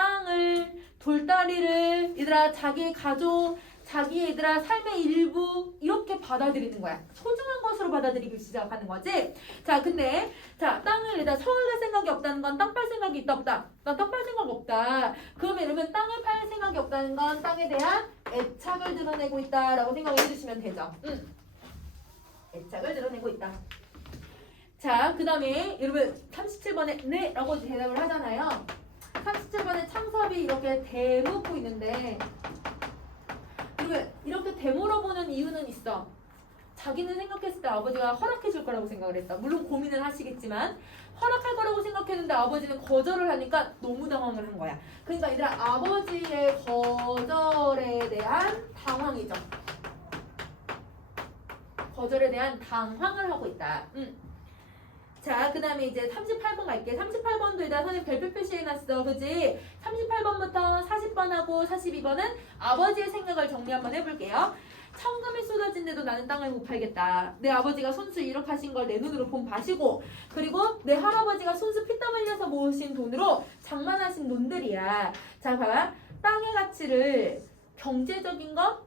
돌다리를 얘들아 자기의 가족, 자기 얘들아 삶의 일부 이렇게 받아들이는 거야. 소중한 것으로 받아들이기 시작하는 거지. 자, 근데 땅을 얘들아 서울 갈 생각이 없다는 건 땅 팔 생각이 있다 없다. 난 땅 팔 생각 없다. 그러면 여러분 땅을 팔 생각이 없다는 건 땅에 대한 애착을 드러내고 있다라고 생각을 해주시면 되죠. 애착을 드러내고 있다. 자, 그 다음에 여러분 37번에 네 라고 대답을 하잖아요. 37번에 창섭이 이렇게 대묻고 있는데 여러분 이렇게 되물어보는 이유는 있어. 자기는 생각했을 때 아버지가 허락해 줄 거라고 생각을 했다. 물론 고민을 하시겠지만 허락할 거라고 생각했는데 아버지는 거절을 하니까 너무 당황을 한 거야. 그러니까 얘들아 아버지의 거절에 대한 당황이죠. 거절에 대한 당황을 하고 있다. 자, 그 다음에 이제 38번 갈게. 38번도 일단 선생님 별표 표시해놨어. 그지? 38번부터 40번하고 42번은 아버지의 생각을 정리 한번 해볼게요. 천금이 쏟아진데도 나는 땅을 못 팔겠다. 내 아버지가 손수 일억하신 걸 내 눈으로 본 밭이고 그리고 내 할아버지가 손수 피땀 흘려서 모으신 돈으로 장만하신 논들이야. 자, 봐봐. 땅의 가치를 경제적인 것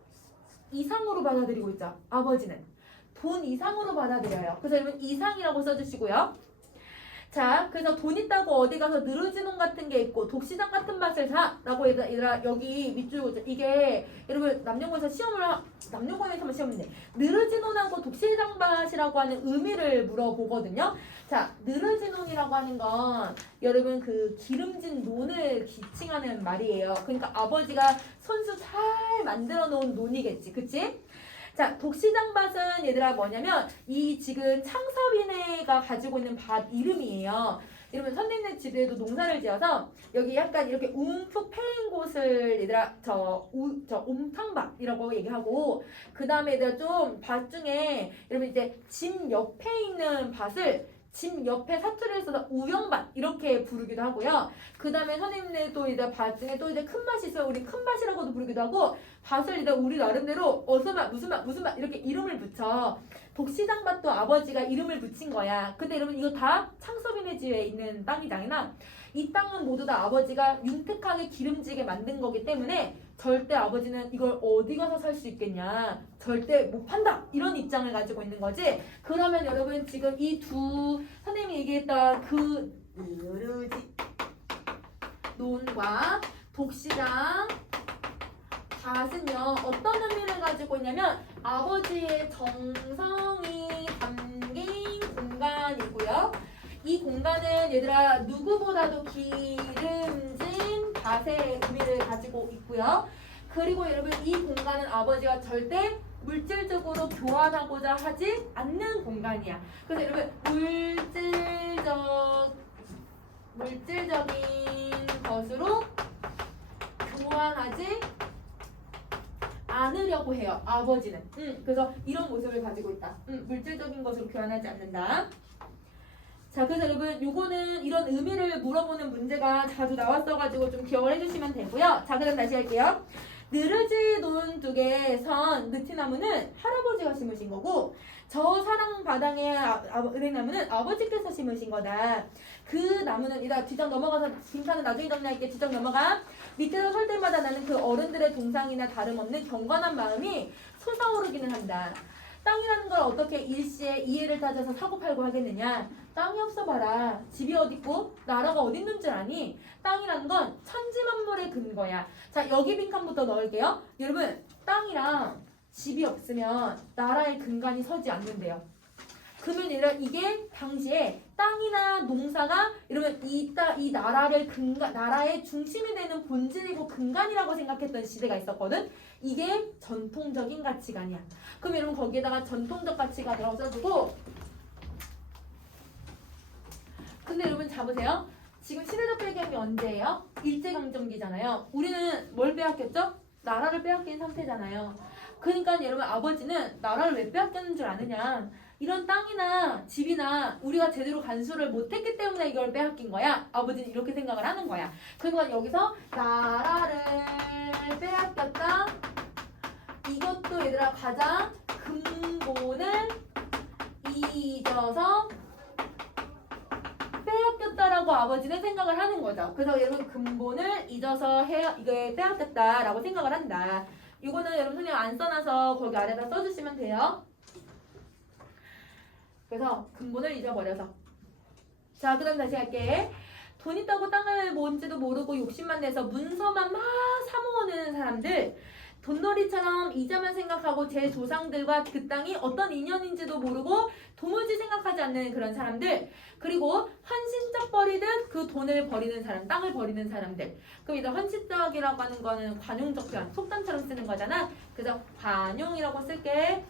이상으로 받아들이고 있죠. 아버지는. 돈 이상으로 받아들여요. 그래서 여러분 이상이라고 써주시고요. 자, 그래서 돈 있다고 어디 가서 느르지농 같은 게 있고 독시장 같은 밭을 사 라고 얘들아 여기 밑줄 이게 여러분 남녀공에서만 시험인데 느르지농하고 독시장 밭이라고 하는 의미를 물어보거든요. 자, 느르지농이라고 하는 건 여러분 그 기름진 논을 기칭하는 말이에요. 그러니까 아버지가 손수 잘 만들어 놓은 논이겠지. 그치? 자, 독시장밭은 얘들아 뭐냐면 이 지금 창섭이네가 가지고 있는 밭 이름이에요. 여러분 선생님네 집에도 농사를 지어서 여기 약간 이렇게 움푹 패인 곳을 얘들아 저 옴탕밭이라고 얘기하고 그 다음에 얘들아 좀 밭 중에 여러분 이제 집 옆에 있는 밭을 집 옆에 사투리를 써서 우영밭 이렇게 부르기도 하고요. 그 다음에 선생님네 또 이제 밭 중에 또 이제 큰 밭이 있어요. 우리 큰 밭이라고도 부르기도 하고 밭을 이제 우리 나름대로 어서맛 무슨 맛 이렇게 이름을 붙여. 독시장밭도 아버지가 이름을 붙인 거야. 근데 여러분 이거 다 창섭이네 집에 있는 땅이잖아. 이 땅은 모두 다 아버지가 윤택하게 기름지게 만든 거기 때문에 절대 아버지는 이걸 어디 가서 살 수 있겠냐, 절대 못 판다, 이런 입장을 가지고 있는 거지. 그러면 여러분 지금 이 두 선생님이 얘기했던 그 느르지 논과 독시장 밭은요 어떤 의미를 가지고 있냐면 아버지의 정성이 담긴 공간이고요. 이 공간은 얘들아 누구보다도 기름진 밭의 의미를 가지고 있고요. 그리고 여러분 이 공간은 아버지가 절대 물질적으로 교환하고자 하지 않는 공간이야. 그래서 여러분 물질적인 것으로 교환하지 않으려고 해요. 아버지는. 그래서 이런 모습을 가지고 있다. 물질적인 것으로 교환하지 않는다. 자, 그래서 여러분 요거는 이런 의미를 물어보는 문제가 자주 나왔어가지고 좀 기억을 해주시면 되고요. 자, 그럼 다시 할게요. 느르지 논둑의 선 느티나무는 할아버지가 심으신 거고 저 사랑바당의 은행나무는 아버지께서 심으신 거다. 그 나무는 이따 뒤장 넘어가서 빈칸은 나중에 정리할게. 뒤장 넘어가. 밑에서 설 때마다 나는 그 어른들의 동상이나 다름없는 경건한 마음이 솟아오르기는 한다. 땅이라는 걸 어떻게 일시에 이해를 따져서 사고팔고 하겠느냐. 땅이 없어 봐라. 집이 어딨고 나라가 어딨는 줄 아니? 땅이라는 건 천지만물의 근거야. 자, 여기 빈칸부터 넣을게요. 여러분, 땅이랑 집이 없으면 나라의 근간이 서지 않는데요. 그러면 이게 당시에 땅이나 농사가 이러면 이 나라를 나라의 중심이 되는 본질이고 근간이라고 생각했던 시대가 있었거든. 이게 전통적인 가치관이야. 그럼 여러분 거기에다가 전통적 가치관이라고 써주고. 근데 여러분 잡으세요. 지금 시대적 배경이 언제예요? 일제강점기잖아요. 우리는 뭘 빼앗겼죠? 나라를 빼앗긴 상태잖아요. 그러니까 여러분 아버지는 나라를 왜 빼앗겼는 줄 아느냐? 이런 땅이나 집이나 우리가 제대로 간수를 못했기 때문에 이걸 빼앗긴 거야. 아버지는 이렇게 생각을 하는 거야. 그러니까 여기서 나라를 빼앗겼다. 이것도 얘들아 가장 근본을 잊어서 빼앗겼다라고 아버지는 생각을 하는 거죠. 그래서 여러분 근본을 잊어서 이게 빼앗겼다라고 생각을 한다. 이거는 여러분 선생님 안 써놔서 거기 아래다 써주시면 돼요. 그래서 근본을 잊어버려서. 자, 그 다음 다시 할게. 돈 있다고 땅을 뭔지도 모르고 욕심만 내서 문서만 막 사모으는 사람들, 돈놀이처럼 이자만 생각하고 제 조상들과 그 땅이 어떤 인연인지도 모르고 도무지 생각하지 않는 그런 사람들, 그리고 헌신적 버리듯 그 돈을 버리는 사람, 땅을 버리는 사람들. 그럼 이제 헌신적이라고 하는 거는 관용적 표현, 속담처럼 쓰는 거잖아. 그래서 관용이라고 쓸게.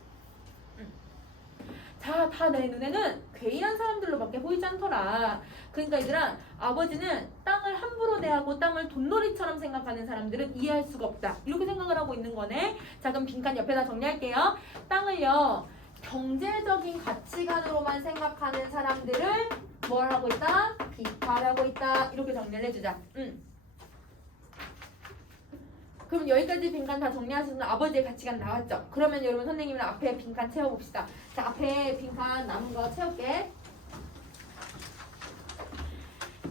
자, 다 내 눈에는 괴이한 사람들로밖에 보이지 않더라. 그러니까 얘들아, 아버지는 땅을 함부로 대하고 땅을 돈놀이처럼 생각하는 사람들은 이해할 수가 없다. 이렇게 생각을 하고 있는 거네. 자, 그럼 빈칸 옆에다 정리할게요. 땅을요, 경제적인 가치관으로만 생각하는 사람들을 뭘 하고 있다? 비판하고 있다. 이렇게 정리를 해주자. 그럼 여기까지 빈칸 다 정리하시면 아버지의 가치관 나왔죠? 그러면 여러분 선생님이랑 앞에 빈칸 채워봅시다. 자, 앞에 빈칸 남은 거 채울게.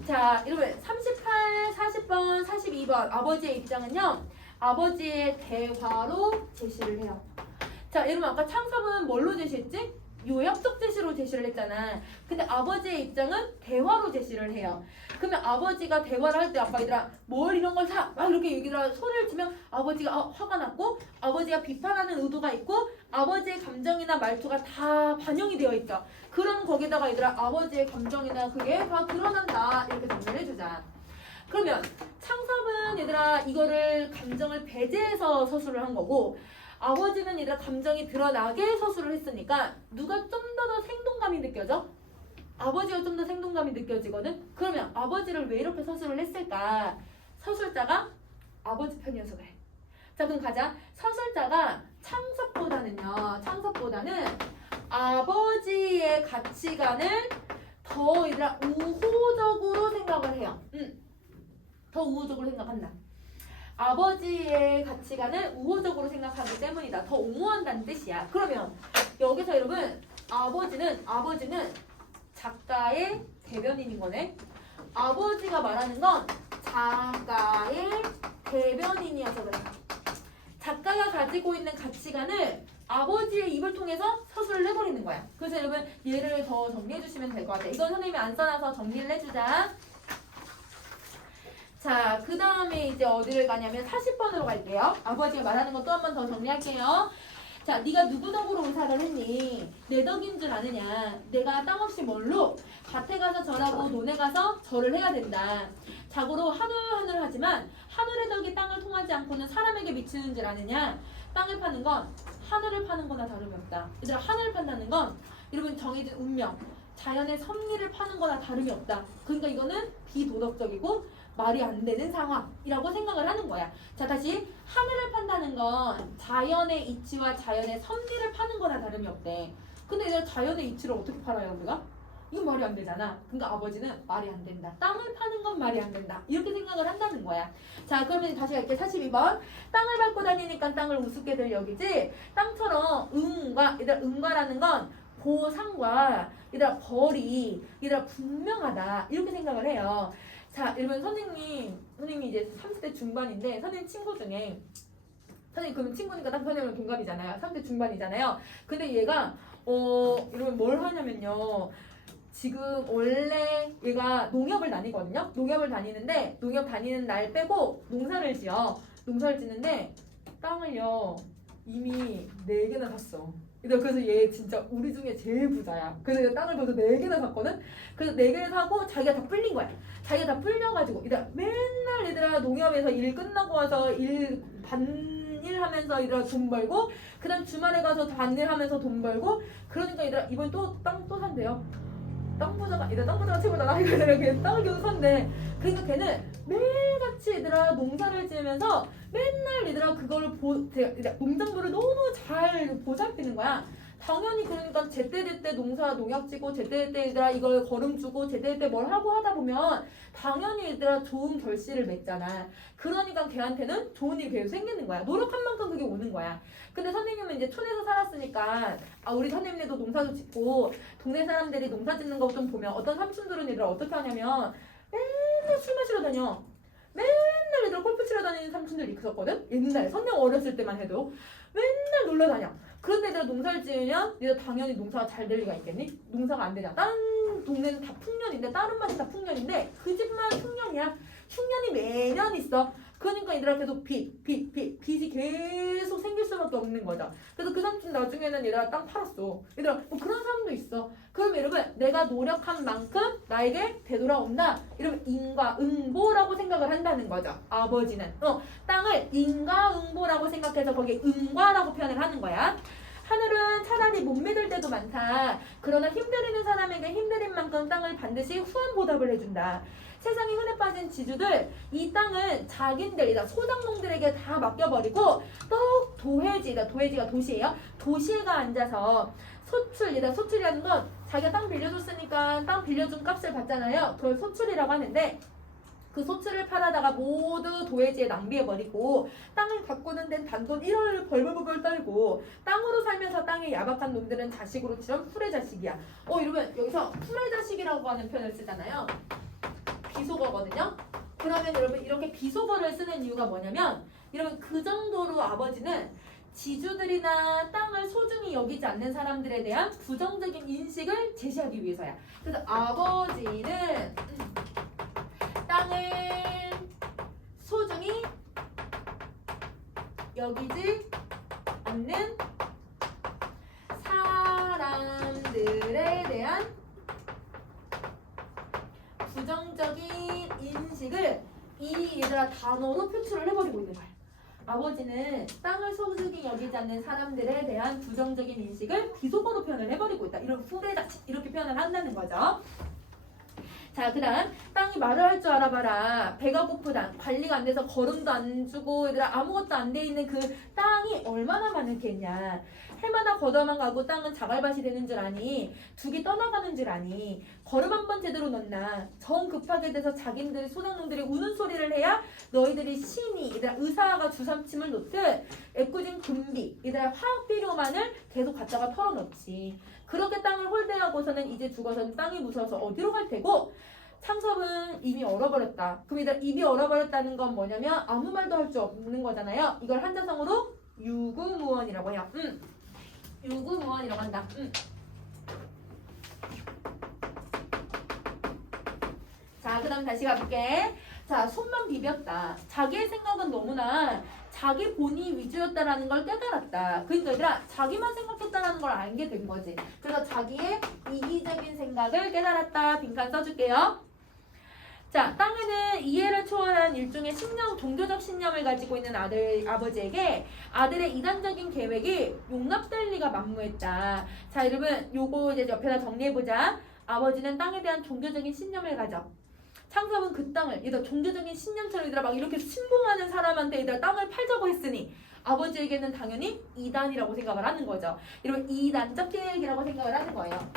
자, 여러분 38, 40번, 42번 아버지의 입장은요. 아버지의 대화로 제시를 해요. 자, 여러분 아까 창섭은 뭘로 제시했지? 요약적 제시로 제시를 했잖아. 근데 아버지의 입장은 대화로 제시를 해요. 그러면 아버지가 대화를 할 때 아까 얘들아 뭘 이런 걸 사! 막 이렇게 얘들아 소리를 치면 아버지가 화가 났고 아버지가 비판하는 의도가 있고 아버지의 감정이나 말투가 다 반영이 되어 있죠. 그럼 거기다가 얘들아 아버지의 감정이나 그게 다 드러난다. 이렇게 정리를 해주자. 그러면 창섭은 얘들아 이거를 감정을 배제해서 서술을 한 거고 아버지는 얘들아 감정이 드러나게 서술을 했으니까 누가 좀 더 생동감이 느껴져? 아버지가 좀 더 생동감이 느껴지거든? 그러면 아버지를 왜 이렇게 서술을 했을까? 서술자가 아버지 편이어서 그래. 자, 그럼 가자. 서술자가 창섭보다는 아버지의 가치관을 더 얘들아 우호적으로 생각을 해요. 더 우호적으로 생각한다. 아버지의 가치관을 우호적으로 생각하기 때문이다. 더 옹호한다는 뜻이야. 그러면 여기서 여러분 아버지는 작가의 대변인인 거네. 아버지가 말하는 건 작가의 대변인이어서 그래. 작가가 가지고 있는 가치관을 아버지의 입을 통해서 서술을 해버리는 거야. 그래서 여러분 얘를 더 정리해 주시면 될 것 같아. 이건 선생님이 안 써놔서 정리를 해주자. 자, 그 다음에 이제 어디를 가냐면 40번으로 갈게요. 아버지가 말하는 거 또 한 번 더 정리할게요. 자, 네가 누구 덕으로 의사를 했니? 내 덕인 줄 아느냐? 내가 땅 없이 뭘로? 밭에 가서 절하고 논에 가서 절을 해야 된다. 자고로 하늘 하지만 하늘의 덕이 땅을 통하지 않고는 사람에게 미치는 줄 아느냐? 땅을 파는 건 하늘을 파는 거나 다름이 없다. 얘들아, 하늘을 판다는 건 여러분 정해진 운명, 자연의 섭리를 파는 거나 다름이 없다. 그러니까 이거는 비도덕적이고 말이 안 되는 상황이라고 생각을 하는 거야. 자, 다시 하늘을 판다는 건 자연의 이치와 자연의 섭리를 파는 거나 다름이 없대. 근데 내가 자연의 이치를 어떻게 팔아요, 우리가? 이건 말이 안 되잖아. 그러니까 아버지는 말이 안 된다. 땅을 파는 건 말이 안 된다. 이렇게 생각을 한다는 거야. 자, 그러면 다시 갈게. 42번. 땅을 밟고 다니니까 땅을 우습게들 여기지. 땅처럼 응과, 얘들아 응과라는 건 보상과 얘들아 벌이 얘들아 분명하다. 이렇게 생각을 해요. 자, 여러분 선생님이 이제 30대 중반인데 선생님 친구 중에 선생님 그러면 친구니까 딱 선생님은 동갑이잖아요. 30대 중반이잖아요. 근데 얘가 여러분 뭘 하냐면요. 지금 원래 얘가 농협을 다니거든요. 농협을 다니는데 농협 다니는 날 빼고 농사를 지어. 농사를 짓는데 땅을요 이미 4개나 샀어. 그래서 얘 진짜 우리 중에 제일 부자야. 그래서 얘가 땅을 벌써 4개나 샀거든. 그래서 4개를 사고 자기가 다 불린 거야. 자기가 다 불려가지고 얘들아 맨날 얘들아 농협에서 일 끝나고 와서 반일 하면서 얘들아 돈 벌고 그 다음 주말에 가서 반일 하면서 돈 벌고 그러니까 얘들아 이번에 또 땅 또 산대요. 땅 부자가 최고다. 이렇게 땅을 계속 산대. 그러니까 걔는 매일같이 얘들아 농사를 지으면서 맨날 얘들아 그거를 농작물을 너무 잘 보살피는 거야. 당연히 그러니까 제때제때 농약 지고 제때제때 얘들아 이걸 거름 주고 제때제때 뭘 하고 하다 보면 당연히 얘들아 좋은 결실을 맺잖아. 그러니까 걔한테는 좋은 일이 계속 생기는 거야. 노력한 만큼 그게 오는 거야. 근데 선생님은 이제 촌에서 살았으니까 우리 선생님네도 농사도 짓고 동네 사람들이 농사 짓는 거 좀 보면 어떤 삼촌들은 얘들아 어떻게 하냐면 맨날 술 마시러 다녀. 맨날 얘들아 골프 치러 다니는 삼촌들이 있었거든? 옛날에 선생 어렸을 때만 해도 맨날 놀러 다녀. 그런데 얘들아 농사를 지으면 얘들 당연히 농사가 잘 될 리가 있겠니? 농사가 안 되잖아. 다른 동네는 다 풍년인데 다른 맛이 다 풍년인데 그 집만 흉년이야. 흉년이 매년 있어. 그러니까 얘들아 계속 빚이 계속 생길 수밖에 없는 거죠. 그래서 그 삼촌 나중에는 얘들아 땅 팔았어. 얘들아 뭐 그런 사람도 있어. 그럼 여러분 내가 노력한 만큼 나에게 되돌아온다. 이러면 인과응보라고 생각을 한다는 거죠. 아버지는 땅을 인과응보라고 생각해서 거기에 응과라고 표현을 하는 거야. 하늘은 차라리 못 믿을 때도 많다. 그러나 힘들이는 사람에게 힘들인 만큼 땅을 반드시 후한 보답을 해준다. 세상에 흔해 빠진 지주들 이 땅은 자기들이다 소작농들에게 다 맡겨버리고 또 도해지가 도시예요. 도시에가 앉아서 소출이라는 건 자기가 땅 빌려줬으니까 땅 빌려준 값을 받잖아요. 그걸 소출이라고 하는데 그 소출을 팔아다가 모두 도해지에 낭비해버리고 땅을 가꾸는 데는 단돈 1원을 벌벌벌 떨고 땅으로 살면서 땅에 야박한 놈들은 자식으로 치면 풀의 자식이야. 여러분 여기서 풀의 자식이라고 하는 표현을 쓰잖아요. 비속어거든요. 그러면 여러분 이렇게 비속어를 쓰는 이유가 뭐냐면 여러분 그 정도로 아버지는 지주들이나 땅을 소중히 여기지 않는 사람들에 대한 부정적인 인식을 제시하기 위해서야. 그래서 아버지는 땅을 소중히 여기지 않는 사람들에 대한 부정적인 인식을 이 얘들아 단어로 표출을 해버리고 있는 거야. 아버지는 땅을 소중히 여기지 않는 사람들에 대한 부정적인 인식을 비속어로 표현을 해버리고 있다. 이런 후대자치 이렇게 표현을 한다는 거죠. 자, 그 다음 땅이 말을 할 줄 알아봐라. 배가 고프다. 관리가 안 돼서 거름도 안 주고 얘들아 아무것도 안 돼 있는 그 땅이 얼마나 많겠냐. 해마다 걷어만 가고 땅은 자갈밭이 되는 줄 아니. 둑이 떠나가는 줄 아니. 거름 한 번 제대로 넣나. 정 급하게 돼서 자기들 소장농들이 우는 소리를 해야 너희들이 신이 얘들아 의사가 주삼침을 놓듯 애꿎은 금비 얘들아 화학비료만을 계속 갖다가 털어넣지. 그렇게 땅을 홀대하고서는 이제 죽어서는 땅이 무서워서 어디로 갈 테고 창섭은 이미 얼어버렸다. 그럼 얘들아 입이 얼어버렸다는 건 뭐냐면 아무 말도 할 수 없는 거잖아요. 이걸 한자성어로 유구무원이라고 해요. 유구무원이라고 한다. 자, 그 다음 다시 가볼게. 자, 손만 비볐다. 자기의 생각은 너무나 자기 본의 위주였다라는 걸 깨달았다. 그러니까 얘들아 자기만 생각했다라는 걸 알게 된 거지. 그래서 자기의 이기적인 생각을 깨달았다. 빈칸 써줄게요. 자, 땅에는 이해를 초월한 일종의 종교적 신념을 가지고 있는 아버지에게 아들의 이단적인 계획이 용납될 리가 만무했다. 자, 여러분 요거 이제 옆에다 정리해보자. 아버지는 땅에 대한 종교적인 신념을 가져. 창섭은 그 땅을 얘들아 종교적인 신념처럼 얘들아 막 이렇게 신봉하는 사람한테 얘들아 땅을 팔자고 했으니 아버지에게는 당연히 이단이라고 생각을 하는 거죠. 이런 이단적 계획이라고 생각을 하는 거예요.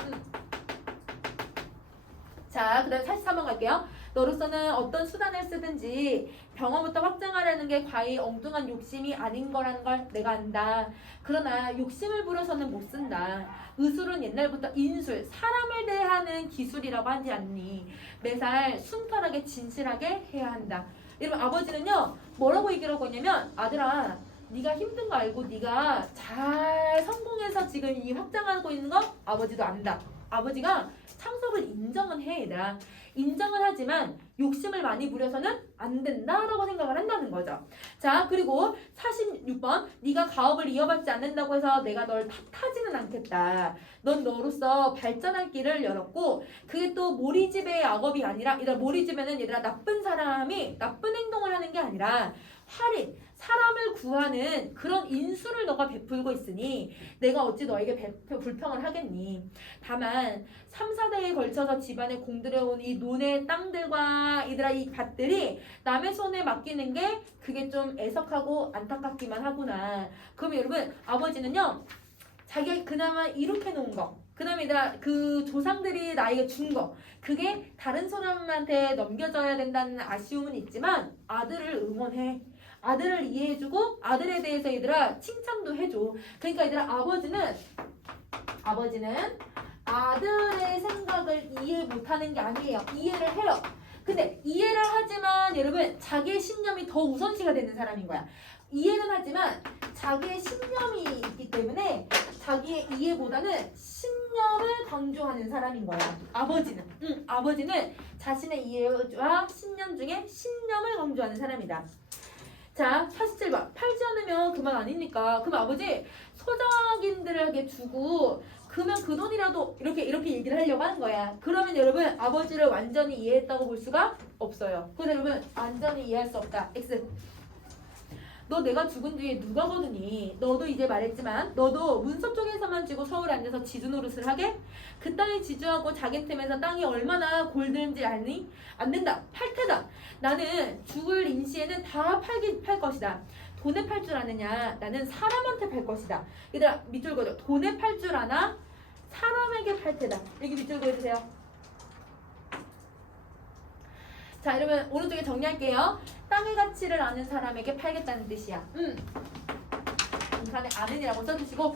자, 그 다음에 43번 갈게요. 너로서는 어떤 수단을 쓰든지 병원부터 확장하려는 게 과히 엉뚱한 욕심이 아닌 거라는 걸 내가 안다. 그러나 욕심을 부려서는 못 쓴다. 의술은 옛날부터 인술, 사람을 대하는 기술이라고 하지 않니. 매살 순탄하게 진실하게 해야 한다. 여러분 아버지는요 뭐라고 얘기를 하고 있냐면 아들아 네가 힘든 거 알고 네가 잘 성공해서 지금 이 확장하고 있는 거 아버지도 안다. 아버지가 창섭을 인정은 해 얘들아. 인정은 하지만 욕심을 많이 부려서는 안 된다라고 생각을 한다는 거죠. 자 그리고 46번 네가 가업을 이어받지 않는다고 해서 내가 널 탓하지는 않겠다. 넌 너로서 발전할 길을 열었고 그게 또 모리집의 악업이 아니라 얘들아 모리집에는 얘들아 나쁜 사람이 나쁜 행동을 하는 게 아니라 할인 사람을 구하는 그런 인수를 너가 베풀고 있으니 내가 어찌 너에게 불평을 하겠니. 다만 3, 4대에 걸쳐서 집안에 공들여온 이 논의 땅들과 이들아 이 밭들이 남의 손에 맡기는 게 그게 좀 애석하고 안타깝기만 하구나. 그럼 여러분 아버지는요 자기가 그나마 이렇게 놓은 거 그 다음에 얘들아 그 조상들이 나에게 준 거 그게 다른 사람한테 넘겨져야 된다는 아쉬움은 있지만 아들을 응원해. 아들을 이해해주고 아들에 대해서 얘들아 칭찬도 해줘. 그러니까 얘들아 아버지는 아들의 생각을 이해 못하는 게 아니에요. 이해를 해요. 근데 이해를 하지만 여러분 자기의 신념이 더 우선시가 되는 사람인 거야. 이해는 하지만 자기의 신념이 있기 때문에 자기의 이해보다는 신념을 강조하는 사람인 거야. 아버지는 자신의 이해와 신념 중에 신념을 강조하는 사람이다. 자 47번 팔지 않으면 그만 아닙니까? 그럼 아버지 소작인들에게 주고 그러면 그 돈이라도 이렇게 얘기를 하려고 하는 거야. 그러면 여러분 아버지를 완전히 이해했다고 볼 수가 없어요. 그래서 여러분 완전히 이해할 수 없다. X. 너 내가 죽은 뒤에 누가 거두니? 너도 이제 말했지만 너도 문서 쪽에서만 쥐고 서울에 앉아서 지주 노릇을 하게? 그 땅이 지주하고 자기 템에서 땅이 얼마나 골드는지 아니? 안 된다. 팔 테다. 나는 죽을 임시에는 다 팔 것이다. 돈에 팔 줄 아느냐? 나는 사람한테 팔 것이다. 얘들아 밑줄 그어줘. 돈에 팔 줄 아나? 사람에게 팔 테다. 여기 밑줄 그어주세요. 자 여러분 오른쪽에 정리할게요. 땅의 가치를 아는 사람에게 팔겠다는 뜻이야. 인간의 아는이라고 써주시고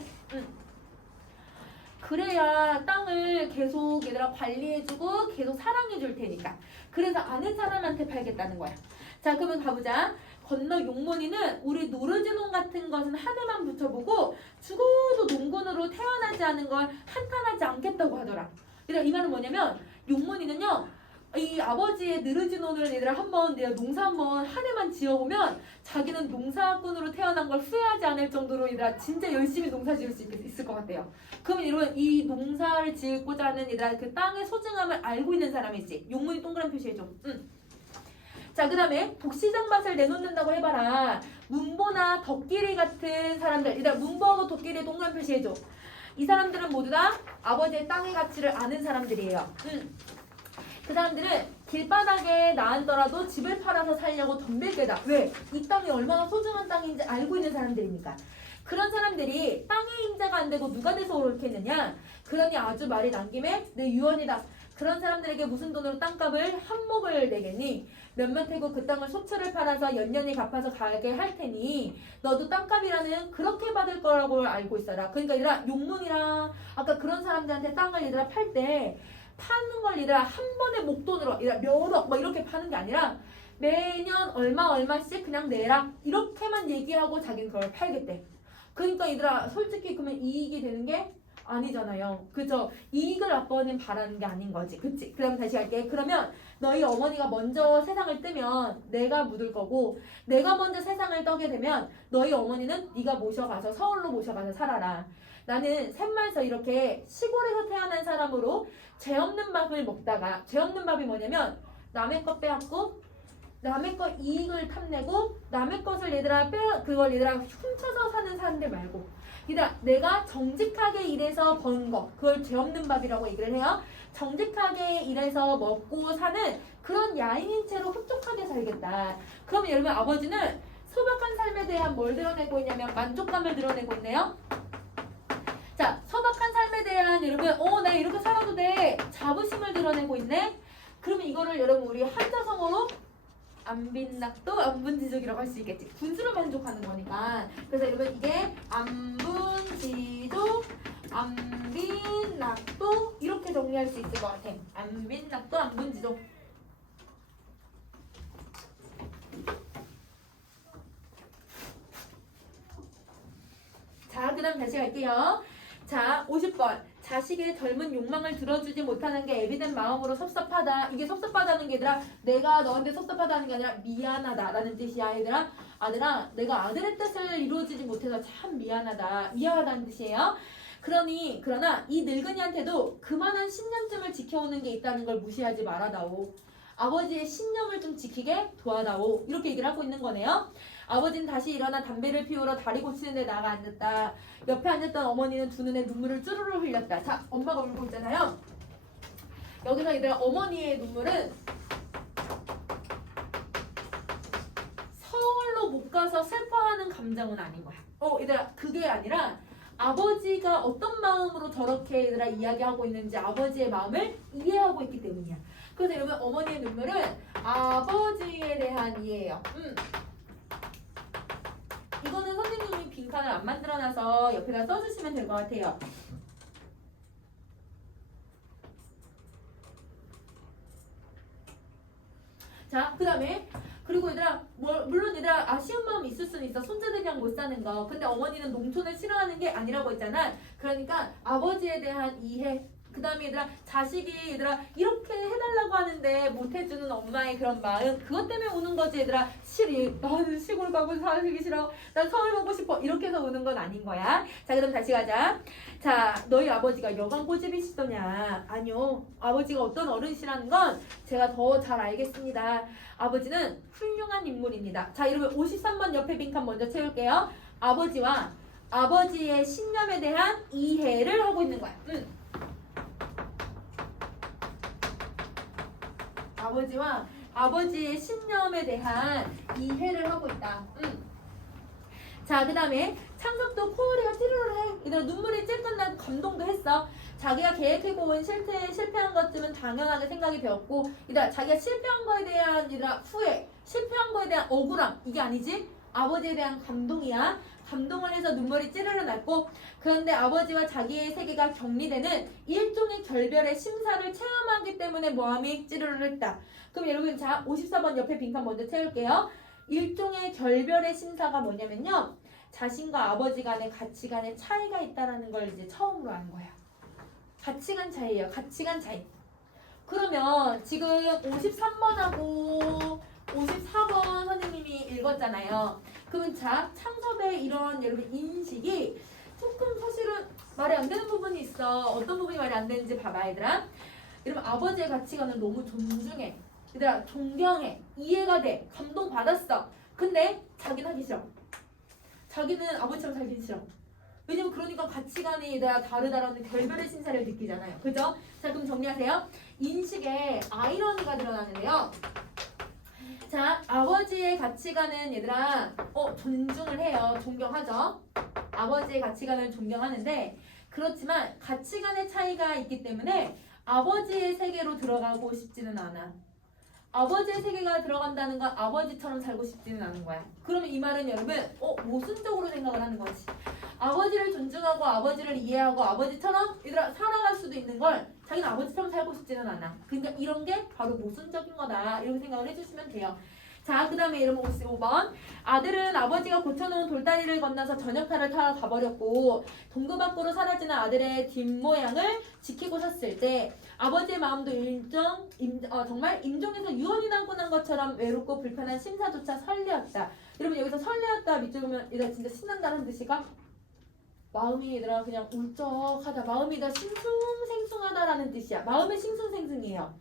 그래야 땅을 계속 얘들아 관리해주고 계속 사랑해줄 테니까. 그래서 아는 사람한테 팔겠다는 거야. 자 그러면 가보자. 건너 용문이는 우리 노르즈논 같은 것은 한 해만 붙여보고 죽어도 농군으로 태어나지 않은 걸 한탄하지 않겠다고 하더라. 얘들아 이 말은 뭐냐면 용문이는요 이 아버지의 느르지논을 얘들아 한번 내가 농사 한번 한 해만 지어보면 자기는 농사꾼으로 태어난 걸 후회하지 않을 정도로 얘들아 진짜 열심히 농사 지을 수 있을 것 같아요. 그러면 여러분 이 농사를 지을고자 하는 얘들아 그 땅의 소중함을 알고 있는 사람이지. 용문이 동그란 표시해줘. 자 그 다음에 독시장밭을 내놓는다고 해봐라. 문보나 덕길이 같은 사람들 얘들아 문보하고 덕길이 동그란 표시해줘. 이 사람들은 모두 다 아버지의 땅의 가치를 아는 사람들이에요. 그 사람들은 길바닥에 나앉더라도 집을 팔아서 살려고 덤빌 다 왜? 이 땅이 얼마나 소중한 땅인지 알고 있는 사람들이니까. 그런 사람들이 땅의 임자가 안 되고 누가 돼서 옳겠느냐? 그러니 아주 말이 난 김에 내 유언이다. 그런 사람들에게 무슨 돈으로 땅값을 한몫을 내겠니? 몇몇 해고 그 땅을 소출을 팔아서 연년이 갚아서 가게 할 테니 너도 땅값이라는 그렇게 받을 거라고 알고 있어라. 그러니까 얘들아 용문이랑 아까 그런 사람들한테 땅을 얘들아 팔 때 파는 걸 얘들아 한 번에 목돈으로 얘들아 몇억 막 이렇게 파는 게 아니라 매년 얼마씩 그냥 내라 이렇게만 얘기하고 자기는 그걸 팔겠대. 그러니까 얘들아 솔직히 그러면 이익이 되는 게 아니잖아요. 그죠? 이익을 아버님 바라는 게 아닌 거지. 그치? 그럼 다시 할게. 그러면 너희 어머니가 먼저 세상을 뜨면 내가 묻을 거고 내가 먼저 세상을 떠게 되면 너희 어머니는 네가 모셔가서 서울로 모셔가서 살아라. 나는 샘말서 이렇게 시골에서 태어난 사람으로 죄 없는 밥을 먹다가 죄 없는 밥이 뭐냐면 남의 것 빼앗고 남의 것 이익을 탐내고 남의 것을 얘들아 그걸 얘들아 훔쳐서 사는 사람들 말고 얘들아 내가 정직하게 일해서 번 거 그걸 죄 없는 밥이라고 얘기를 해요. 정직하게 일해서 먹고 사는 그런 야인인 채로 흡족하게 살겠다. 그러면 여러분 아버지는 소박한 삶에 대한 뭘 드러내고 있냐면 만족감을 드러내고 있네요. 자, 소박한 삶에 대한 여러분 나 이렇게 살아도 돼 자부심을 드러내고 있네. 그러면 이거를 여러분 우리 한자성어로 안빈낙도 안분지족이라고 할 수 있겠지. 분수를 만족하는 거니까. 그래서 여러분 이게 안분지족 안빈낙도 이렇게 정리할 수 있을 것 같아. 안빈낙도 안분지족. 자, 그 다음 다시 갈게요. 자, 50번. 자식의 젊은 욕망을 들어주지 못하는 게 애비된 마음으로 섭섭하다. 이게 섭섭하다는 게 얘들아 내가 너한테 섭섭하다는 게 아니라 미안하다라는 뜻이야. 얘들아 아들아 내가 아들의 뜻을 이루어지지 못해서 참 미안하다. 미안하다는 뜻이에요. 그러나 이 늙은이한테도 그만한 신념쯤을 지켜오는 게 있다는 걸 무시하지 말아다오. 아버지의 신념을 좀 지키게 도와다오. 이렇게 얘기를 하고 있는 거네요. 아버지는 다시 일어나 담배를 피우러 다리 고치는 데 나가 앉았다. 옆에 앉았던 어머니는 두 눈에 눈물을 쭈루루 흘렸다. 자, 엄마가 울고 있잖아요. 여기서 얘들아 어머니의 눈물은 서울로 못 가서 슬퍼하는 감정은 아닌 거야. 얘들아 그게 아니라 아버지가 어떤 마음으로 저렇게 얘들아 이야기하고 있는지 아버지의 마음을 이해하고 있기 때문이야. 그래서 여러분 어머니의 눈물은 아버지에 대한 이해예요. 이거는 선생님이 빈칸을 안 만들어놔서 옆에다 써주시면 될 것 같아요. 자, 그 다음에 그리고 얘들아 물론 얘들아 아쉬운 마음이 있을 수는 있어. 손자들이랑 못 사는 거. 근데 어머니는 농촌을 싫어하는 게 아니라고 했잖아. 그러니까 아버지에 대한 이해. 그 다음에 얘들아 자식이 얘들아 이렇게 해달라고 하는데 못해주는 엄마의 그런 마음 그것 때문에 우는 거지. 얘들아 나는 시골 가고 살기 싫어 난 서울 가고 싶어 이렇게 해서 우는 건 아닌 거야. 자 그럼 다시 가자. 자 너희 아버지가 여간 고집이시더냐. 아니요 아버지가 어떤 어른이시라는 건 제가 더 잘 알겠습니다. 아버지는 훌륭한 인물입니다. 자 여러분 53번 옆에 빈칸 먼저 채울게요. 아버지와 아버지의 신념에 대한 이해를 하고 있는 거야. 아버지와 아버지의 신념에 대한 이해를 하고 있다. 자, 그 다음에 창섭도 코어리가 찌르르 해. 얘들아 눈물이 찔끔 나고 감동도 했어. 자기가 계획해고 온 실패한 것쯤은 당연하게 생각이 되었고 얘들아 자기가 실패한 거에 대한 얘들아 후회 실패한 거에 대한 억울함 이게 아니지? 아버지에 대한 감동이야. 감동을 해서 눈물이 찌르르 났고 그런데 아버지와 자기의 세계가 격리되는 일종의 결별의 심사를 체험하기 때문에 모함이 찌르르 했다. 그럼 여러분 자 54번 옆에 빈칸 먼저 채울게요. 일종의 결별의 심사가 뭐냐면요. 자신과 아버지 간의 가치관의 차이가 있다는 걸 이제 처음으로 아는 거예요. 가치관 차이예요. 가치관 차이. 그러면 지금 53번하고 54번 선생님이 읽었잖아요. 그러면 자 창섭의 이런 여러분 인식이 조금 사실은 말이 안 되는 부분이 있어. 어떤 부분이 말이 안 되는지 봐봐 얘들아. 여러분 아버지의 가치관을 너무 존중해. 얘들아 존경해. 이해가 돼. 감동받았어. 근데 자기는 하기 싫어. 자기는 아버지처럼 살기 싫어. 왜냐면 그러니까 가치관이 얘들아 다르다라는 결별의 신사를 느끼잖아요. 그죠? 자 그럼 정리하세요. 인식에 아이러니가 드러나는데요. 자, 아버지의 가치관은 얘들아 존중을 해요. 존경하죠. 아버지의 가치관을 존경하는데 그렇지만 가치관의 차이가 있기 때문에 아버지의 세계로 들어가고 싶지는 않아. 아버지의 세계가 들어간다는 건 아버지처럼 살고 싶지는 않은 거야. 그러면 이 말은 여러분 모순적으로 생각을 하는 거지. 아버지를 존중하고 아버지를 이해하고 아버지처럼 얘들아 살아갈 수도 있는 걸 자기는 아버지처럼 살고 싶지는 않아. 그러니까 이런 게 바로 모순적인 거다. 이렇게 생각을 해주시면 돼요. 자, 그 다음에 이름 55번. 아들은 아버지가 고쳐놓은 돌다리를 건너서 전역타를 타러 가버렸고 동구 밖으로 사라지는 아들의 뒷모양을 지키고 섰을 때 아버지의 마음도 정말 임종에서 유언이 남고 난 것처럼 외롭고 불편한 심사조차 설레었다. 여러분 여기서 설레었다 밑줄 보면 얘들아 진짜 신난다는 뜻이가 마음이 얘들아 그냥 울적하다. 마음이 다 싱숭생숭하다라는 뜻이야. 마음의 싱숭생숭이에요.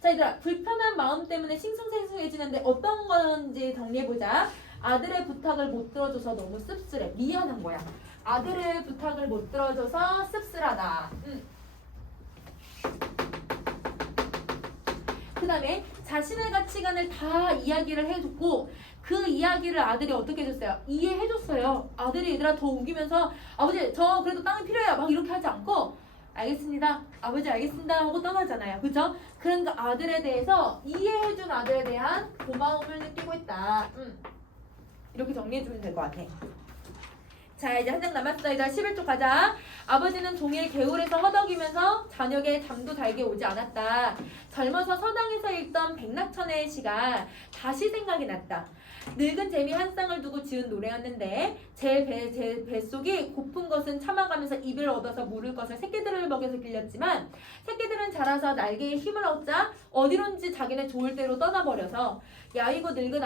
자 얘들아 불편한 마음 때문에 싱숭생숭해지는데 어떤 건지 정리해보자. 아들의 부탁을 못 들어줘서 너무 씁쓸해. 미안한 거야. 아들의 부탁을 못 들어줘서 씁쓸하다. 그 다음에 자신의 가치관을 다 이야기를 해줬고 그 이야기를 아들이 어떻게 해줬어요? 이해해줬어요. 아들이 얘들아 더 우기면서 아버지 저 그래도 땅이 필요해요. 막 이렇게 하지 않고 알겠습니다. 아버지 알겠습니다 하고 떠나잖아요. 그죠? 그러니까 아들에 대해서 이해해준 아들에 대한 고마움을 느끼고 있다. 이렇게 정리해주면 될 것 같아. 자 이제 한 장 남았어. 이제 11쪽 가자. 아버지는 종일 개울에서 허덕이면서 저녁에 잠도 달게 오지 않았다. 젊어서 서당에서 읽던 백낙천의 시가 다시 생각이 났다. 늙은 재미 한 쌍을 두고 지은 노래였는데 제 뱃속이 고픈 것은 참아가면서 입을 얻어서 물을 것을 새끼들을 먹여서 길렸지만 새끼들은 자라서 날개에 힘을 얻자 어디론지 자기네 좋을 대로 떠나버려서 야이고 늙은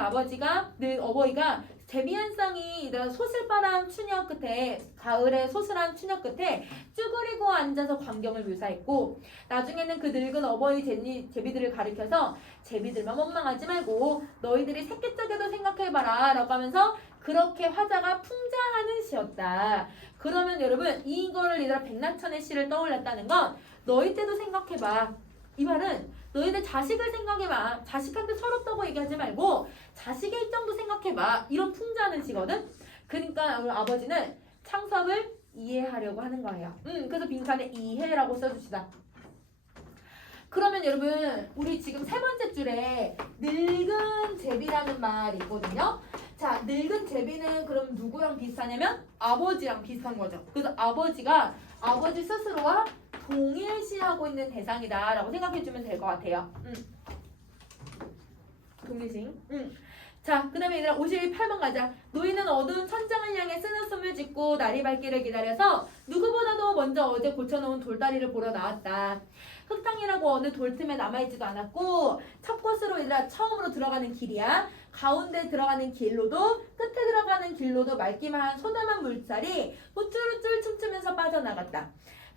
어버이가 재미 한 쌍이 소슬바람 추녀 끝에 가을에 소슬한 추녀 끝에 쭈그리고 앉아서 광경을 묘사했고 나중에는 그 늙은 어버이 제비들을 가리켜서 제비들만 원망하지 말고 너희들이 새끼짝에도 생각해봐라 라고 하면서 그렇게 화자가 풍자하는 시였다. 그러면 여러분 이거를 얘들아 백낙천의 시를 떠올렸다는 건 너희 때도 생각해봐. 이 말은 너희들 자식을 생각해봐. 자식한테 서럽다고 얘기하지 말고 자식의 입장도 생각해봐. 이런 풍자하는 시거든. 그러니까 우리 아버지는 창섭을 이해하려고 하는 거예요. 그래서 빈칸에 이해라고 써주시다. 그러면 여러분 우리 지금 세 번째 줄에 늙은 제비라는 말이 있거든요. 자 늙은 제비는 그럼 누구랑 비슷하냐면 아버지랑 비슷한 거죠. 그래서 아버지가 아버지 스스로와 동일시하고 있는 대상이다 라고 생각해주면 될 것 같아요. 동일시. 자, 그 다음에 얘들아 58번 가자. 노인은 어두운 천장을 향해 쓰는 숨을 짓고 날이 밝기를 기다려서 누구보다도 먼저 어제 고쳐놓은 돌다리를 보러 나왔다. 흙탕이라고 어느 돌틈에 남아있지도 않았고 첫 곳으로 얘들아 처음으로 들어가는 길이야. 가운데 들어가는 길로도 끝에 들어가는 길로도 맑기만 한 소담한 물살이 우쭐우쭐 춤추면서 빠져나갔다.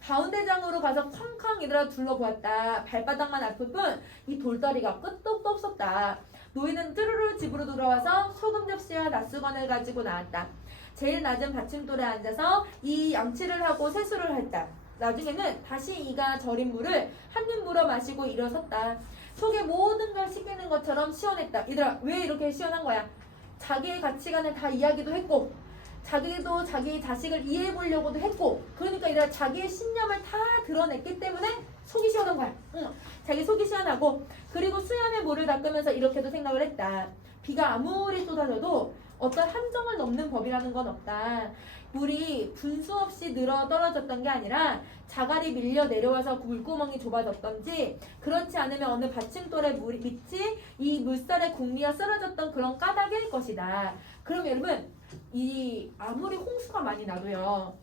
가운데 장으로 가서 쾅쾅 얘들아 둘러보았다. 발바닥만 아플 뿐 이 돌다리가 끝도 없었다. 노인은 뚜루루 집으로 돌아와서 소금 접시와 낫수건을 가지고 나왔다. 제일 낮은 받침돌에 앉아서 이 양치를 하고 세수를 했다. 나중에는 다시 이가 절인 물을 한 입 물어 마시고 일어섰다. 속에 모든 걸 씻기는 것처럼 시원했다. 얘들아 왜 이렇게 시원한 거야? 자기의 가치관을 다 이야기도 했고 자기도 자기 자식을 이해해 보려고도 했고 그러니까 얘들아 자기의 신념을 다 드러냈기 때문에 속이 시원한 거야. 자기 속이 시원하고 그리고 수염에 물을 닦으면서 이렇게도 생각을 했다. 비가 아무리 쏟아져도 어떤 한정을 넘는 법이라는 건 없다. 물이 분수 없이 늘어 떨어졌던 게 아니라 자갈이 밀려 내려와서 물구멍이 좁아졌던지 그렇지 않으면 어느 받침돌의 밑이 이 물살에 궁리어 쓰러졌던 그런 까닭일 것이다. 그럼 여러분 이 아무리 홍수가 많이 나도요.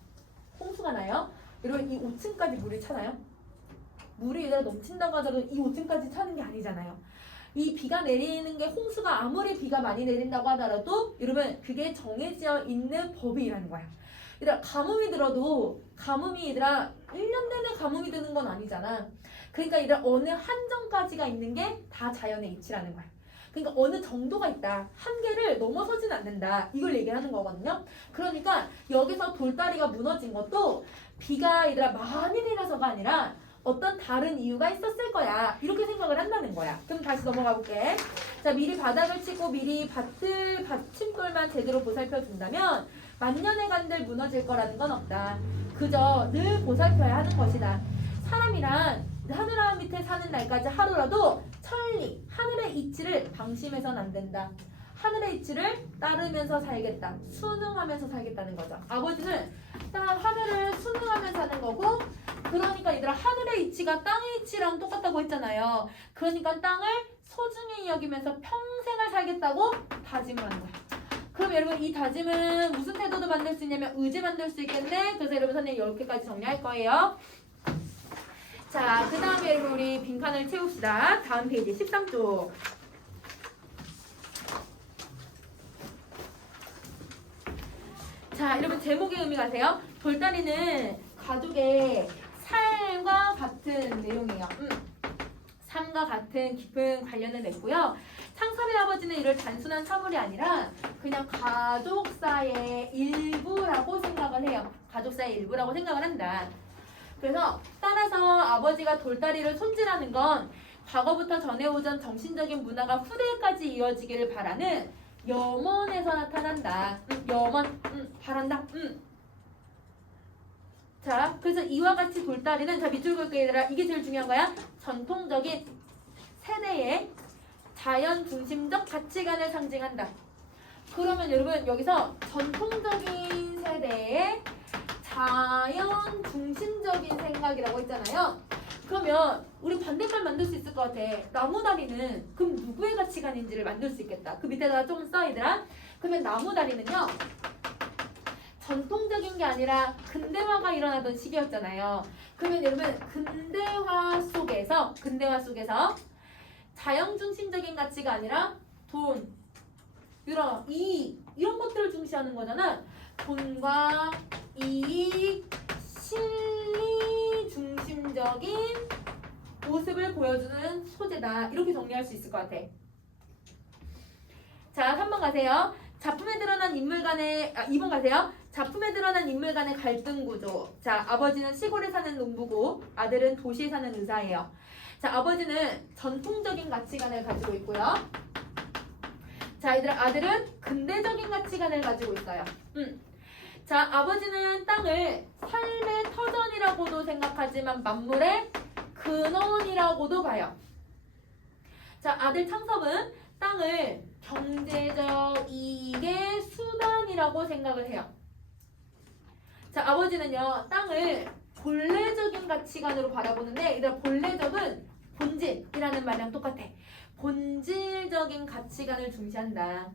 홍수가 나요? 여러분 이 5층까지 물이 차나요? 물이 얘들아 넘친다고 하더라도 이 5층까지 차는 게 아니잖아요. 이 비가 내리는 게 홍수가 아무리 비가 많이 내린다고 하더라도 여러분 그게 정해져 있는 법이라는 거야. 얘들아 가뭄이 들어도 가뭄이 얘들아 1년 내내 가뭄이 드는 건 아니잖아. 그러니까 얘들아 어느 한정까지가 있는 게 다 자연의 이치라는 거야. 그러니까 어느 정도가 있다. 한계를 넘어서진 않는다. 이걸 얘기하는 거거든요. 그러니까 여기서 돌다리가 무너진 것도 비가 얘들아 많이 내려서가 아니라 어떤 다른 이유가 있었을 거야. 이렇게 생각을 한다는 거야. 그럼 다시 넘어가 볼게. 자, 미리 바닥을 치고 미리 받침돌만 제대로 보살펴 준다면 만년의 간들 무너질 거라는 건 없다. 그저 늘 보살펴야 하는 것이다. 사람이란 하늘 밑에 사는 날까지 하루라도 천리 하늘의 이치를 방심해서는 안 된다. 하늘의 이치를 따르면서 살겠다. 순응하면서 살겠다는 거죠. 아버지는 하늘을 순응하면서 사는 거고 그러니까 얘들아 하늘의 이치가 땅의 이치랑 똑같다고 했잖아요. 그러니까 땅을 소중히 여기면서 평생을 살겠다고 다짐을 하는 거야. 그럼 여러분 이 다짐은 무슨 태도도 만들 수 있냐면 의지 만들 수 있겠네. 그래서 여러분 선생님 이렇게까지 정리할 거예요. 자, 그 다음에 여러분 우리 빈칸을 채웁시다. 다음 페이지 13쪽. 자, 여러분 제목의 의미 가세요. 돌다리는 가족의 삶과 같은 내용이에요. 삶과 같은 깊은 관련을 맺고요. 창섭의 아버지는 이를 단순한 사물이 아니라 그냥 가족사의 일부라고 생각을 해요. 가족사의 일부라고 생각을 한다. 그래서 따라서 아버지가 돌다리를 손질하는 건 과거부터 전해오던 정신적인 문화가 후대까지 이어지기를 바라는 염원에서 나타난다. 염원, 바란다. 자, 그래서 이와 같이 돌다리는, 자, 밑줄 그을게 얘들아. 이게 제일 중요한 거야. 전통적인 세대의 자연 중심적 가치관을 상징한다. 그러면 여러분 여기서 전통적인 세대의 자연 중심적인 생각이라고 했잖아요. 그러면 우리 반대말 만들 수 있을 것 같아. 나무다리는 그럼 누구의 가치관인지를 만들 수 있겠다. 그 밑에다가 좀 써 얘들아. 그러면 나무다리는요, 전통적인 게 아니라 근대화가 일어나던 시기였잖아요. 그러면 여러분 근대화 속에서 자연 중심적인 가치가 아니라 돈, 이런 것들을 중시하는 거잖아. 돈과 이익, 실리 중심적인 모습을 보여주는 소재다. 이렇게 정리할 수 있을 것 같아. 자, 3번 가세요. 작품에 드러난 인물 간의 2번 가세요. 작품에 드러난 인물 간의 갈등 구조. 자, 아버지는 시골에 사는 농부고 아들은 도시에 사는 의사예요. 자, 아버지는 전통적인 가치관을 가지고 있고요. 자, 얘들아, 아들은 근대적인 가치관을 가지고 있어요. 자, 아버지는 땅을 삶의 터전이라고도 생각하지만 만물의 근원이라고도 봐요. 자, 아들 창섭은 땅을 경제적 이익의 수단이라고 생각을 해요. 자, 아버지는요, 땅을 본래적인 가치관으로 바라보는데, 얘들아, 본래적은 본질이라는 말이랑 똑같아. 본질적인 가치관을 중시한다.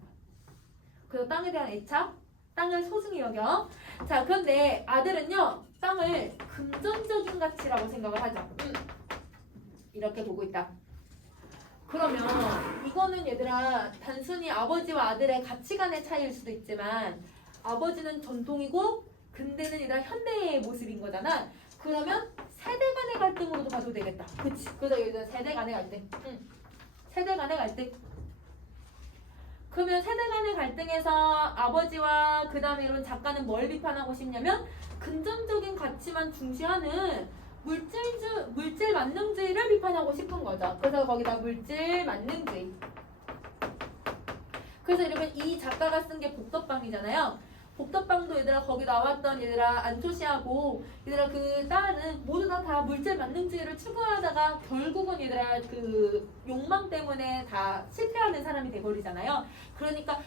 그리고 땅에 대한 애착, 땅을 소중히 여겨. 자, 그런데 아들은요, 땅을 금전적인 가치라고 생각을 하죠. 이렇게 보고 있다. 그러면 이거는 얘들아, 단순히 아버지와 아들의 가치관의 차이일 수도 있지만, 아버지는 전통이고 근대는 얘들아 현대의 모습인 거잖아. 그러면 세대 간의 갈등으로도 봐도 되겠다. 그치? 그래서 여기서 세대 간의 갈등. 세대 간의 갈등. 그러면 세대 간의 갈등에서 아버지와 그 다음에 이런 작가는 뭘 비판하고 싶냐면, 금전적인 가치만 중시하는 물질 만능주의를 비판하고 싶은 거죠. 그래서 거기다 물질 만능주의. 그래서 여러분 이 작가가 쓴 게 복덕방이잖아요. 복덕방도 얘들아 거기 나왔던 얘들아 안토시하고 얘들아 그 딸은 모두 다 물질 만능주의를 추구하다가 결국은 얘들아 그 욕망 때문에 다 실패하는 사람이 돼버리잖아요. 그러니까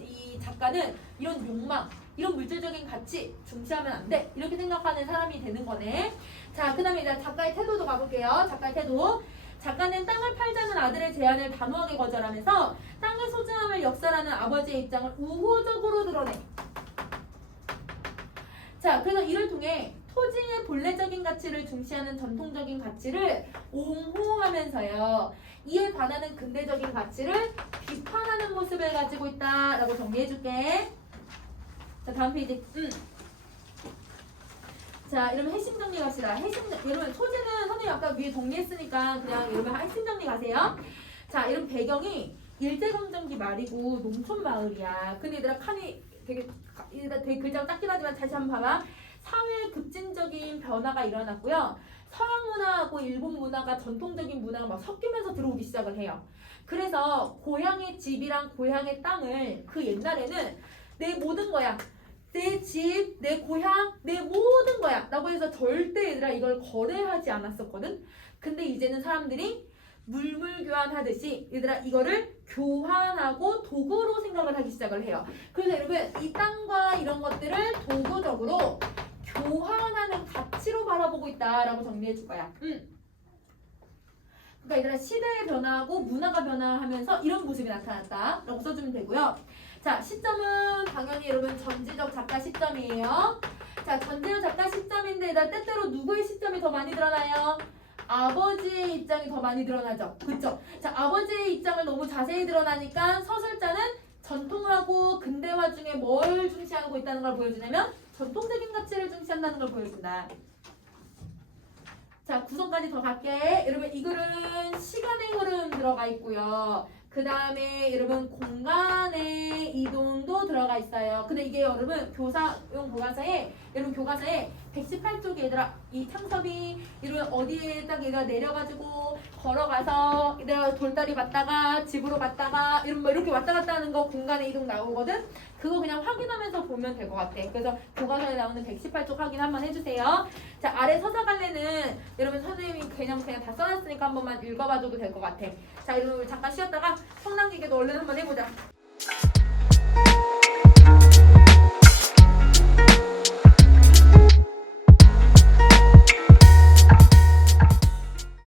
이 작가는 이런 욕망, 이런 물질적인 가치 중시하면 안 돼, 이렇게 생각하는 사람이 되는 거네. 자, 그 다음에 이제 작가의 태도도 가볼게요. 작가의 태도. 작가는 땅을 팔자는 아들의 제안을 단호하게 거절하면서 땅의 소중함을 역설하는 아버지의 입장을 우호적으로 드러내. 자, 그래서 이를 통해 토지의 본래적인 가치를 중시하는 전통적인 가치를 옹호하면서요, 이에 반하는 근대적인 가치를 비판하는 모습을 가지고 있다라고 정리해줄게. 자, 다음 페이지. 자, 이러면 핵심 정리 갑시다. 여러분 소재는 선생님 아까 위에 정리했으니까 그냥 여러분 핵심 정리 가세요. 자, 이런 배경이 일제강점기 말이고 농촌 마을이야. 근데 얘들아 칸이 되게 글자가 작긴 하지만 다시 한번 봐봐. 사회의 급진적인 변화가 일어났고요. 서양 문화하고 일본 문화가 전통적인 문화가 막 섞이면서 들어오기 시작을 해요. 그래서 고향의 집이랑 고향의 땅을 그 옛날에는 내 모든 거야, 내 집, 내 고향, 내 모든 거야 라고 해서 절대 얘들아 이걸 거래하지 않았었거든. 근데 이제는 사람들이 물물교환하듯이 얘들아 이거를 교환하고 도구로 생각을 하기 시작을 해요. 그래서 여러분 이 땅과 이런 것들을 도구적으로 교환하는 가치로 바라보고 있다라고 정리해 줄 거야. 그러니까 얘들아 시대의 변화하고 문화가 변화하면서 이런 모습이 나타났다라고 써주면 되고요. 자, 시점은 당연히 여러분 전지적 작가 시점이에요. 자, 전지적 작가 시점인데 얘들아 때때로 누구의 시점이 더 많이 드러나요? 아버지의 입장이 더 많이 드러나죠. 그쵸? 자, 아버지의 입장을 너무 자세히 드러나니까 서술자는 전통하고 근대화 중에 뭘 중시하고 있다는 걸 보여주냐면 전통적인 가치를 중시한다는 걸 보여준다. 자, 구성까지 더 갈게. 여러분 이 글은 시간의 흐름 들어가 있고요. 그 다음에 여러분 공간의 이동도 들어가 있어요. 근데 이게 여러분 교사용 교과서에 여러분 교과서에 118쪽에 얘들아 이 창섭이 이런 어디에 딱 얘가 내려가지고 걸어가서 얘들아 돌다리 갔다가 집으로 갔다가 이런 뭐 이렇게 왔다 갔다 하는 거 공간의 이동 나오거든. 그거 그냥 확인하면서 보면 될 것 같아. 그래서 교과서에 나오는 118쪽 확인 한번 해주세요. 자 아래 서사관례는 여러분 선생님이 그냥 다 써놨으니까 한 번만 읽어봐줘도 될 것 같아. 자 여러분 잠깐 쉬었다가 성난기계도 얼른 한번 해보자.